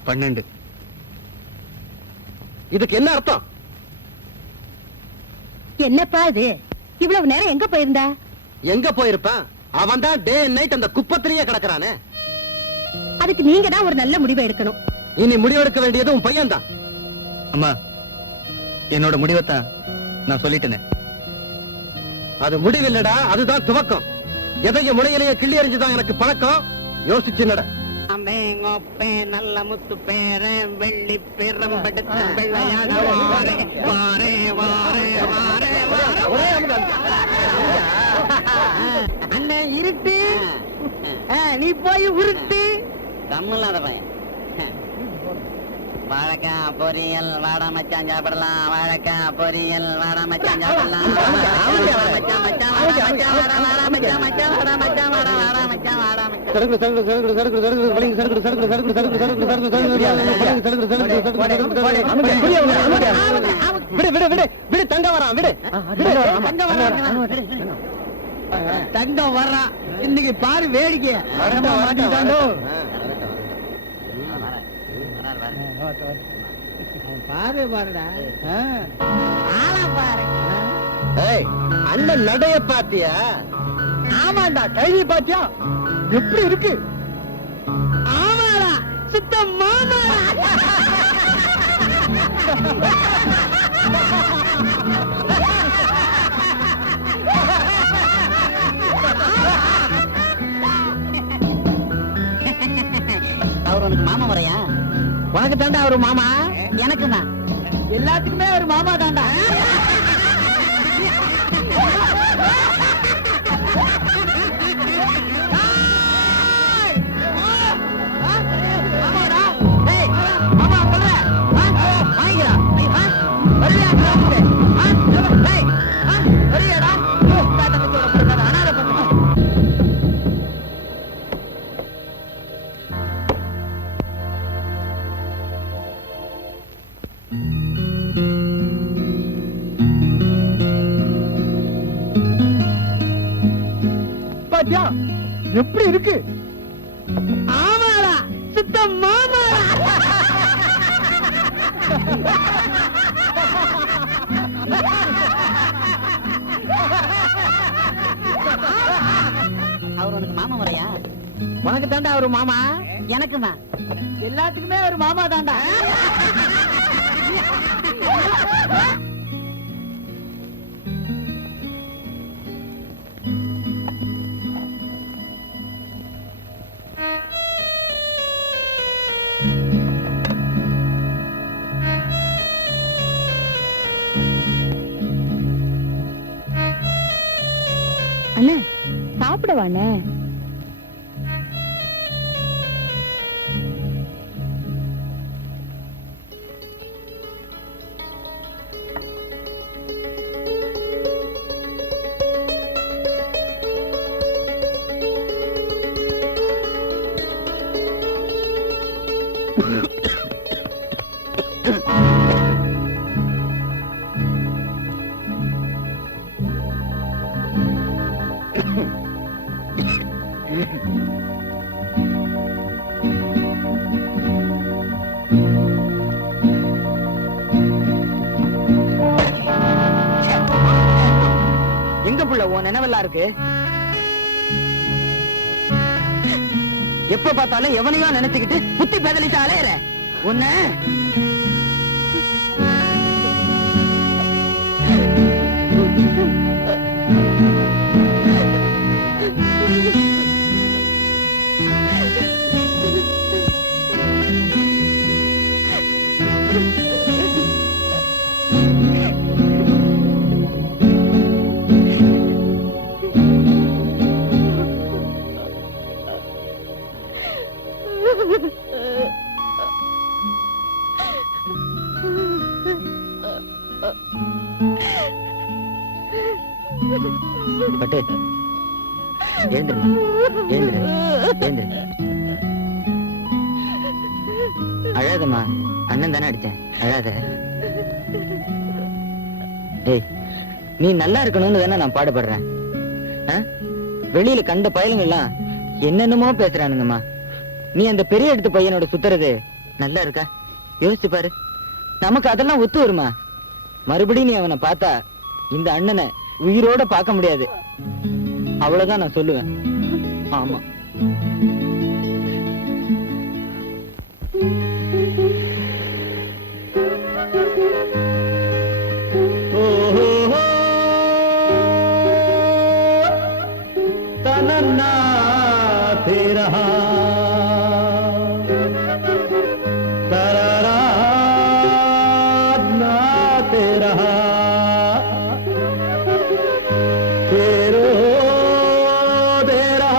12. இதுக்கு என்ன அர்த்தம்? என்னப்பா இது? இவ்வளவு நேரம் எங்க போயிருந்த? எங்க போயிருப்பான்? அவன் தான் டே அண்ட் நைட் அந்த குப்பத்திலேயே கிடக்குறானே. அதுக்கு நீங்க தான் ஒரு நல்ல முடிவை எடுக்கணும். இனி முடிவெடுக்க வேண்டியது உன் பையன் தான். அம்மா, என்னோட முடிவைத்தான் நான் சொல்லிட்டேனே. அது முடிவில்லடா, அதுதான் துவக்கம். எதையும் முனையிலேயே கிள்ளி எறிஞ்சுதான் எனக்கு பழக்கம். யோசிச்சு நட. நல்ல முத்து பேர வெள்ளி பெரும்படுத்த வெள்ளையாக வாரே வாரே வாரே வாரே அண்ணன் இருட்டு. நீ போய் உருட்டு. கம்மில்லாத பையன். வாழைக்காய் பொரியல் வாடா மச்சான் சாப்பிடலாம். வாழைக்காய் பொரியல் வாடா மச்சான் சாப்பிடலாம். தங்கம் வர்றான் இன்னைக்கு பாரு வேடிக்கை. பாரு பாருடா, அண்ணன் நடைய பாத்தியா? ஆமாண்டா, கைதி பாத்தியா எப்படி இருக்கு? ஆமாடா, சுத்தம் மாமாடா. அவர் உனக்கு மாமா வரையா? உனக்கு தாண்டா அவரு மாமா. எனக்கு தான், எல்லாத்துக்குமே ஒரு மாமா தாண்டா. பாத்தியா எப்படி இருக்கு? ஆமாடா, சுத்தம் மாமாடா. அவர் உனக்கு மாமா வரையா? உனக்கு தாண்டா அவரு மாமா. எனக்கு தான், எல்லாத்துக்குமே ஒரு மாமா தாண்டா. அண்ணா, சாப்பிடவாண்ணே? எங்க புள்ள உன் நினைவெல்லாம் இருக்கு? எப்ப பார்த்தாலும் எவனையோ நினைச்சுக்கிட்டு புத்தி பேதலிட்டு அலையற உன்ன. பட்டு எழுந்துருமா, எழுந்துரு, எழுந்துரு. அழாதம்மா, அண்ணன் தானே அடிச்சேன், அழாத. ஏய், நீ நல்லா இருக்கணும்னு தானே நான் பாடுபடுறேன். வெளியில கண்ட பயலுங்க எல்லாம் என்னென்னமோ பேசுறானுங்கம்மா. நீ அந்த பெரிய இடத்து பையனோட சுத்துறது நல்லா இருக்கா? யோசிச்சு பாரு. நமக்கு அதெல்லாம் ஒத்து வருமா? மறுபடியும் நீ அவனை பார்த்தா இந்த அண்ணனை உயிரோட பார்க்க முடியாது. அவ்வளவுதான் நான் சொல்லுவேன். ஆமா. तनन्ना तेरा तररा ना तेरा तेरो तेरा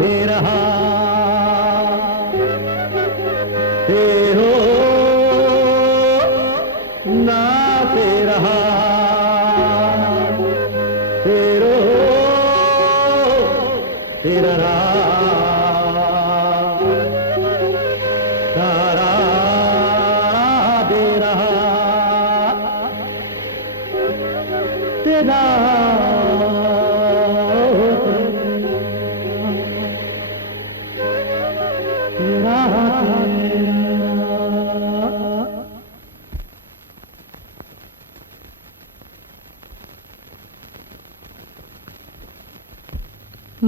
से रहा तेरो ना से रहा तेरो तेरा तारा दे रहा तेरा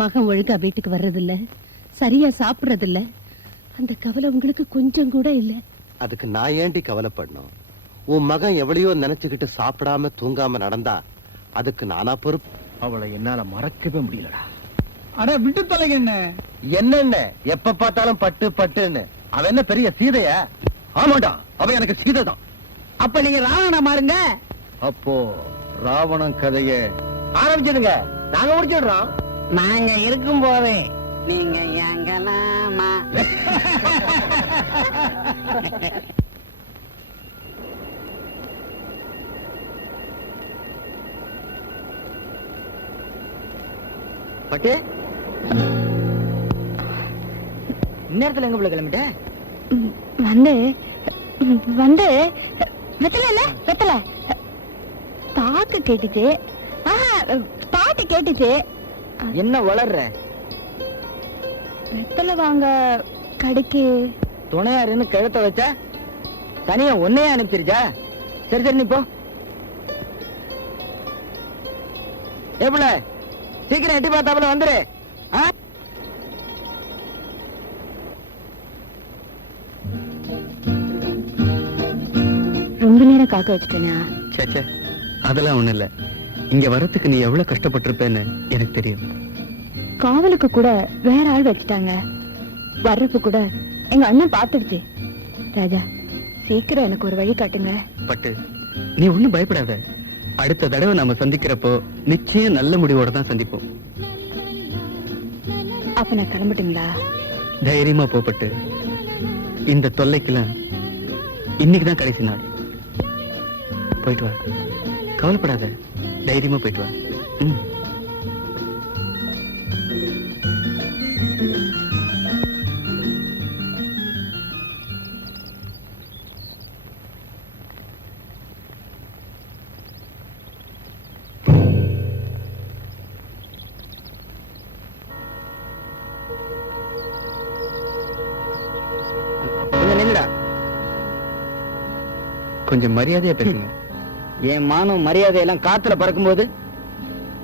மகன் ஒழுங்கா வீட்டுக்கு வர்றதில்ல, சரியா சாப்பிடுறதில்ல. அந்த கவலை உங்களுக்கு கொஞ்சம் கூட இல்ல. அதுக்கு நான் ஏண்டி கவலைப்படணும்? உன் மகன் எவ்வளையோ நினைச்சுக்கிட்டு சாப்பிடாம தூங்காம நடந்தா அதுக்கு நானா பொறுப்பு? அவளை என்னால மறக்கவே முடியலடா. அட விட்டு தொலைங்க. என்னென்ன எப்ப பார்த்தாலும் பட்டு பட்டுன்னு அவ என்ன பெரிய சீதையா? ஆமாடா, அவ எனக்கு சீதை தான். அப்ப நீங்க ராவணா மாறுங்க. அப்போ ராவணன் கதைய ஆரம்பிச்சிடுங்க, நாங்க முடிச்சிடுறோம். நாங்க இருக்கும் போதே நீங்க எங்கலாமா? பட்டு இந்நேரத்துல எங்க பிள்ளை கிளம்பிட்ட? வந்து வந்து வெத்தல இல்ல வெத்தல பாக்கு கேட்டுச்சு. பாட்டு கேட்டுச்சு. என்ன வளர்ற? வெத்தல வாங்க கடைக்கு துணையாருன்னு கழுத்த வச்சா தனியா ஒன்னையே அனுப்பிச்சிருச்சா? சரி சரி, நீ போ. ஏப்புல சீக்கிரம் எட்டி பார்த்தாப்புல வந்துரு. ரொம்ப நேரம் காக்க வச்சுட்டேனா? சேச்சே, அதெல்லாம் ஒண்ணு இல்ல. இங்க வரத்துக்கு நீ எவ்வளவு கஷ்டப்பட்டிருப்பேன்னு எனக்கு தெரியும். காவலுக்கு கூட வேற ஆள் வச்சுட்டாங்க. வர்றப்ப கூட எங்க அண்ணன் பாத்துடுச்சு. ராஜா, சீக்கிரம் எனக்கு ஒரு வழி காட்டுங்க. பட்டு, நீ ஒண்ணும் பயப்படாத. அடுத்த தடவை நாம சந்திக்கிறப்போ நிச்சயம் நல்ல முடிவோட தான் சந்திப்போம். அப்ப நான் கிளம்பட்டுங்களா? தைரியமா போப்பட்டு. இந்த தொல்லைக்கெல்லாம் இன்னைக்குதான் கடைசி நாள். போயிட்டு வா, கவலைப்படாத. தைரியமா போயிட்டு வா. ம். கொஞ்சம் மரியாதையா பேசுங்க. என் மானம் மரியாதை எல்லாம் காத்துல பறக்கும் போது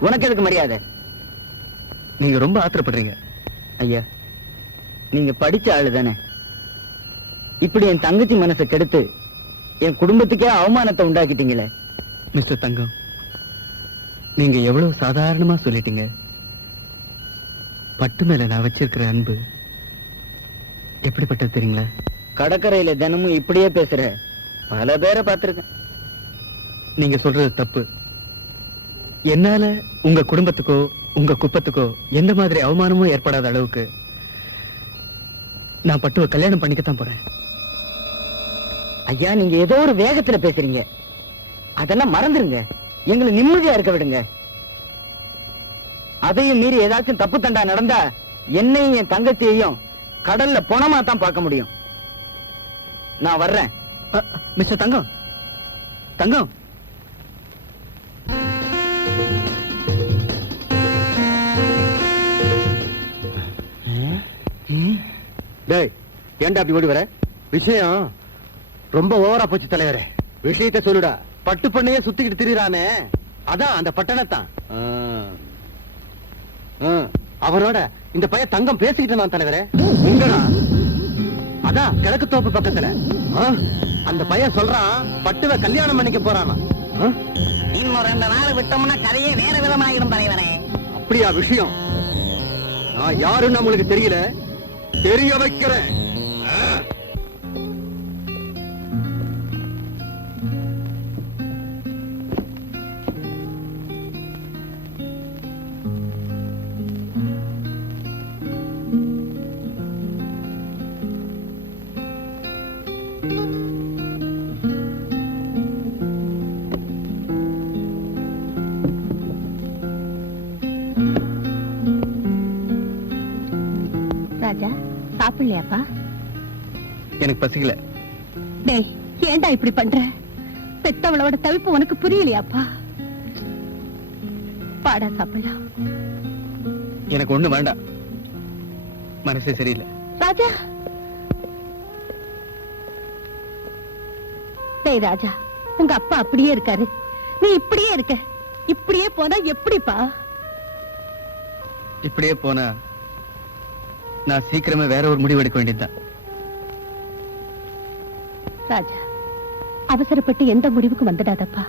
உனக்கு எதுக்கு மரியாதை? நீங்க ரொம்ப ஆத்திரப்படுறீங்க. ஐயா, நீங்க படிச்ச ஆளு தானே. இப்படி என் தங்கச்சி மனசை கெடுத்து என் குடும்பத்துக்கே அவமானத்தை உண்டாக்கிட்டீங்களே. மிஸ்டர் தங்கம், நீங்க எவ்வளவு சாதாரணமா சொல்லிட்டீங்க. பட்டு மேல நான் வச்சிருக்கிற அன்பு எப்படிப்பட்டது தெரியுங்களா? கடற்கரையில தினமும் இப்படியே பேசுற பல பேரை பார்த்திருக்கேன். நீங்க சொல்றது தப்பு. என்னால உங்க குடும்பத்துக்கோ உங்க குப்பத்துக்கோ எந்த மாதிரி அவமானமும் ஏற்படாத அளவுக்கு நான் பட்டுவை கல்யாணம் பண்ணிக்கத்தான் போறேன். ஐயா, நீங்க ஏதோ ஒரு வேகத்துல பேசுறீங்க. அதெல்லாம் மறந்துருங்க. எங்களை நிம்மதியா இருக்க விடுங்க. அதையும் மீறி ஏதாச்சும் தப்பு தண்டா நடந்தா என்னையும் என் தங்கச்சியையும் கடல்ல பொணமா தான் பார்க்க முடியும். நான் வர்றேன். மிஸ்டர் தங்கம், தங்கம். டேய், ஏன்டா அப்படி ஓடி வர? விஷயம் ரொம்ப ஓவரா போச்சு தலைவரே. விஷயத்தை சொல்லுடா. பட்டு பண்ணையே சுத்திக்கிட்டு திரிறானே, அதான் அந்த பட்டணத்தான். அவரோட இந்த பையன் தங்கம் பேசிக்கிட்டு நான் தலைவரே. எங்கடா? அதான் கிழக்கு தோப்பு பக்கத்துல. அந்த பையன் சொல்றான் பட்டுவை கல்யாணம் பண்ணிக்க போறானா. இன்னும் 2 நாள் விட்டோம்னா கதையே வேற விதமாயிடும் தலைவரே. அப்படியா விஷயம்? நான் யாருன்னு உங்களுக்கு தெரியல, தெரிய வைக்கிறேன். ராஜா சாப்பிடலையாப்பா? எனக்கு பசிக்கல. டேய், ஏன்டா இப்படி பண்ற? பெத்தவளோட தவிப்பு உனக்கு புரியலையாப்பா? பாடா சாப்பிடலாம். எனக்கு ஒண்ணு வேண்டாம், மனசே சரியில்லை. ராஜா, டேய் ராஜா, உங்க அப்பா அப்படியே இருக்காரு, நீ இப்படியே இருக்க. இப்படியே போனா எப்படிப்பா? இப்படியே போனா நான் சீக்கிரமே வேற ஒரு முடிவு எடுக்க வேண்டியதுதான். ராஜா, அவசரப்பட்டு எந்த முடிவுக்கு வந்துடாதப்பா.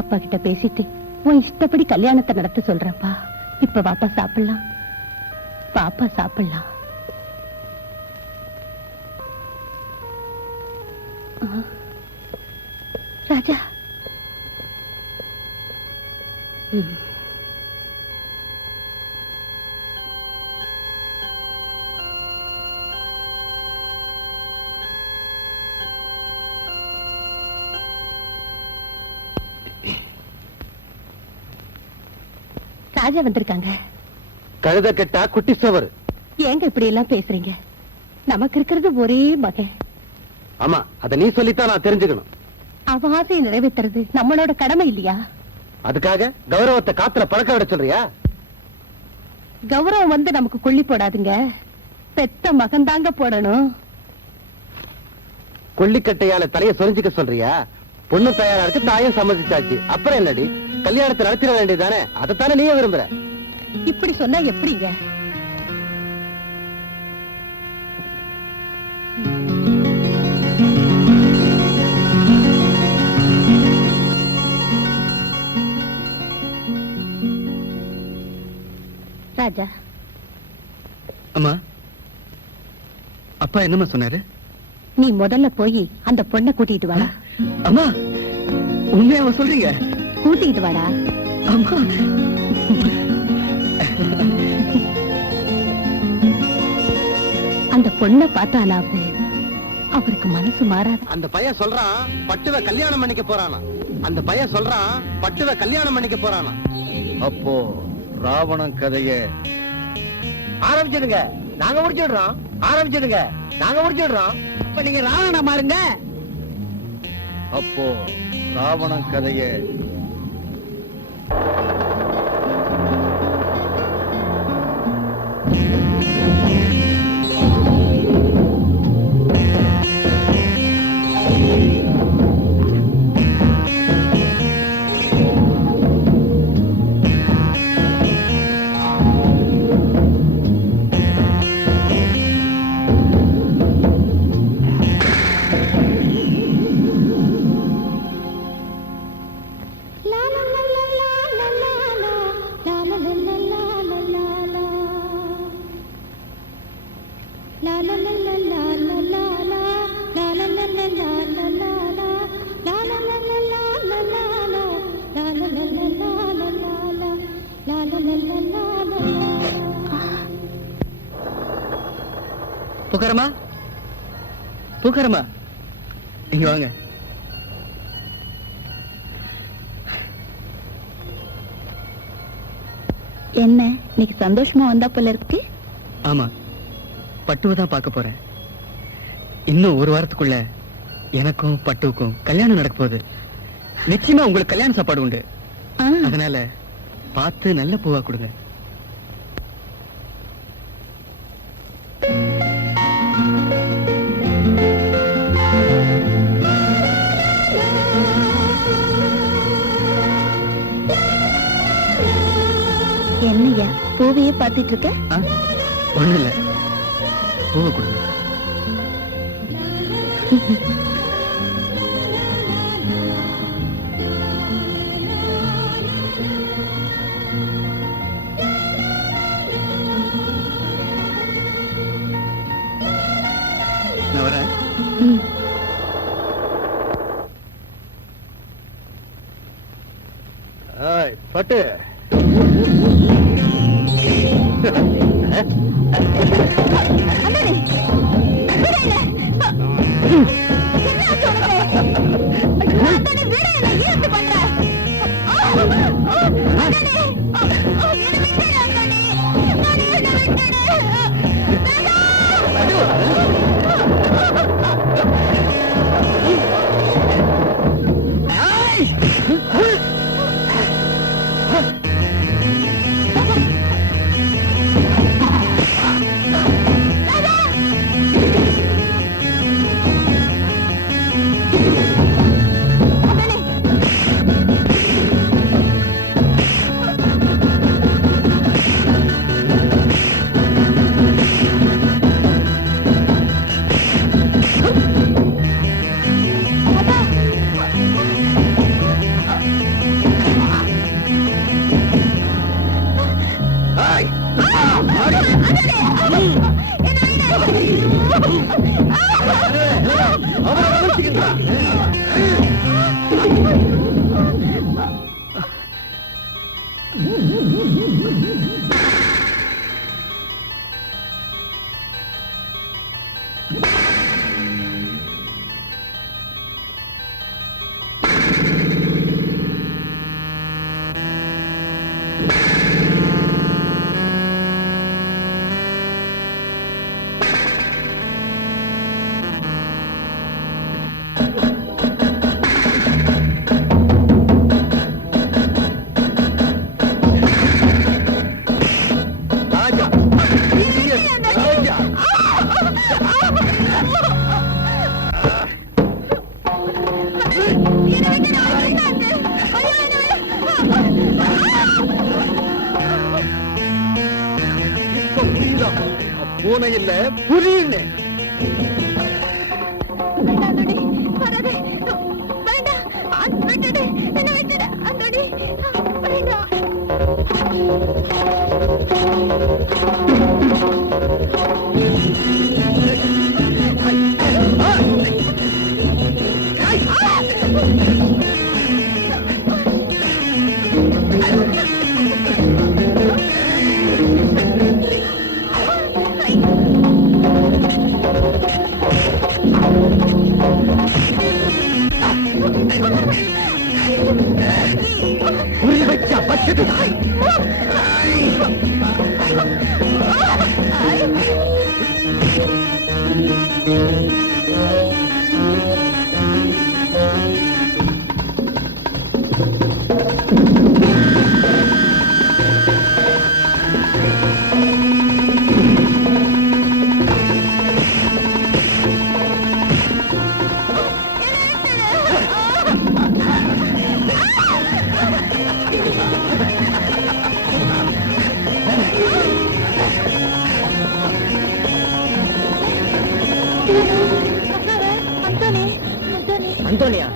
அப்பா கிட்ட பேசிட்டு உன் இஷ்டப்படி கல்யாணத்தை நடத்த சொல்றப்பா. இப்ப வாப்பா சாப்பிடலாம், பாப்பா சாப்பிடலாம். ராஜா, ராஜா வந்திருக்காங்க. கழுத கெட்டா குட்டி சோவர். ஏங்க இப்படி எல்லாம் பேசுறீங்க? நமக்கு இருக்கிறது ஒரே மகன். ஆமா, அத நீ சொல்லித்தான் நான் தெரிஞ்சுக்கணும். அவ ஆசையை நிறைவேற்றுறது நம்மளோட கடமை இல்லையா? அதுக்காக கௌரவத்தை காத்துல பழக்க விட சொல்றியா? கௌரவம் வந்து நமக்கு கொள்ளி போடாதுங்க, பெத்த மகன் தாங்க போடணும். கொல்லிக்கட்டையால தலைய சொரிஞ்சுக்க சொல்றியா? பொண்ணு தயாரா இருக்கு, தாயும் சம்மதிச்சாச்சு. அப்புறம் என்னடி, கல்யாணத்தை நடத்திட வேண்டியதானே? அதைத்தானே நீயே விரும்புற. இப்படி சொன்னா எப்படிங்க? ராஜா, அம்மா, அப்பா என்னம்மா சொன்னாரு? நீ முதல்ல போய் அந்த பொண்ணை கூட்டிட்டு வாடா. அம்மா, உண்மையாவா சொல்றீங்க? கூட்டிட்டு வாடா. அம்மா, அந்த பொண்ணை பார்த்தாலாவது அவருக்கு மனசு மாறாது. அந்த பையன் சொல்றான் பட்டுவ கல்யாணம் பண்ணிக்க போறானா. அந்த பையன் சொல்றான் பட்டுவ கல்யாணம் பண்ணிக்க போறானா. அப்போ ராவணன் கதைய ஆரம்பிச்சிடுங்க, நாங்க முடிச்சிடுறோம். ஆரம்பிச்சிடுங்க, நாங்க முடிச்சிடுறோம். இப்ப நீங்க ராவண மாறுங்க. அப்போ ராவணன் கதைய பூக்காரம்மா, பூக்காரம்மா, இங்க வாங்க. என்ன இன்னைக்கு சந்தோஷமா வந்தா போல இருக்கு? ஆமா, பட்டுவை தான் பார்க்க போறேன். இன்னும் ஒரு வாரத்துக்குள்ள எனக்கும் பட்டுவுக்கும் கல்யாணம் நடக்க போகுது. நிச்சயமா உங்களுக்கு கல்யாண சாப்பாடு உண்டு. அதனால பார்த்து நல்ல பூவா கொடுங்க. என்னையா பூவையே பார்த்துட்டு இருக்க? ஒண்ணு இல்ல, பூவை கொடுங்க. நான் வரேன். பட்டு பூனை இல்ல புரியுன்னு அந்தோணி, வராதே. வேண்டாம். விட்டுடு. என்ன விட்டுடு. அந்தோணி, வேண்டாம். அந்தோணி, அந்தோணி. அந்தோனியா?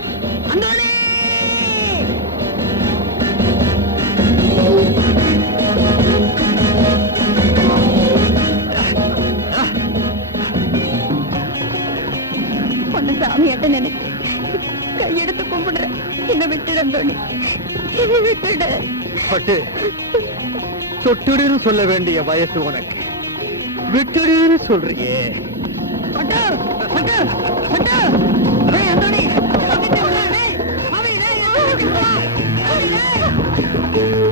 பொண்ணு சாமியாட்ட நினைச்சு கையெடுத்து கும்பிடுறேன். என்ன விட்டுடு அந்தோணி, என்ன விட்டுடு. பட்டு சொட்டுடுன்னு சொல்ல வேண்டிய வயசு உனக்கு, விட்டுடுன்னு சொல்றியே. பட்டு, பட்டு, பட்டு. டேய் அந்தோணி, தப்பிச்சு விடு, டேய். மாமி, டேய், அந்தோணி, வா. மாமி, டேய்.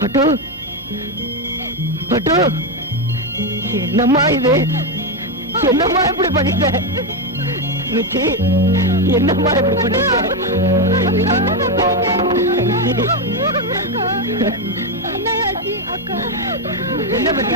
பட்டு, பட்டு, என்னம்மா இது? என்னம்மா இப்படி பண்ணிட்ட? நிச்சி, என்னம்மா இப்படி பண்ணிட்ட? அண்ணாச்சி, அக்கா. என்ன பண்ண?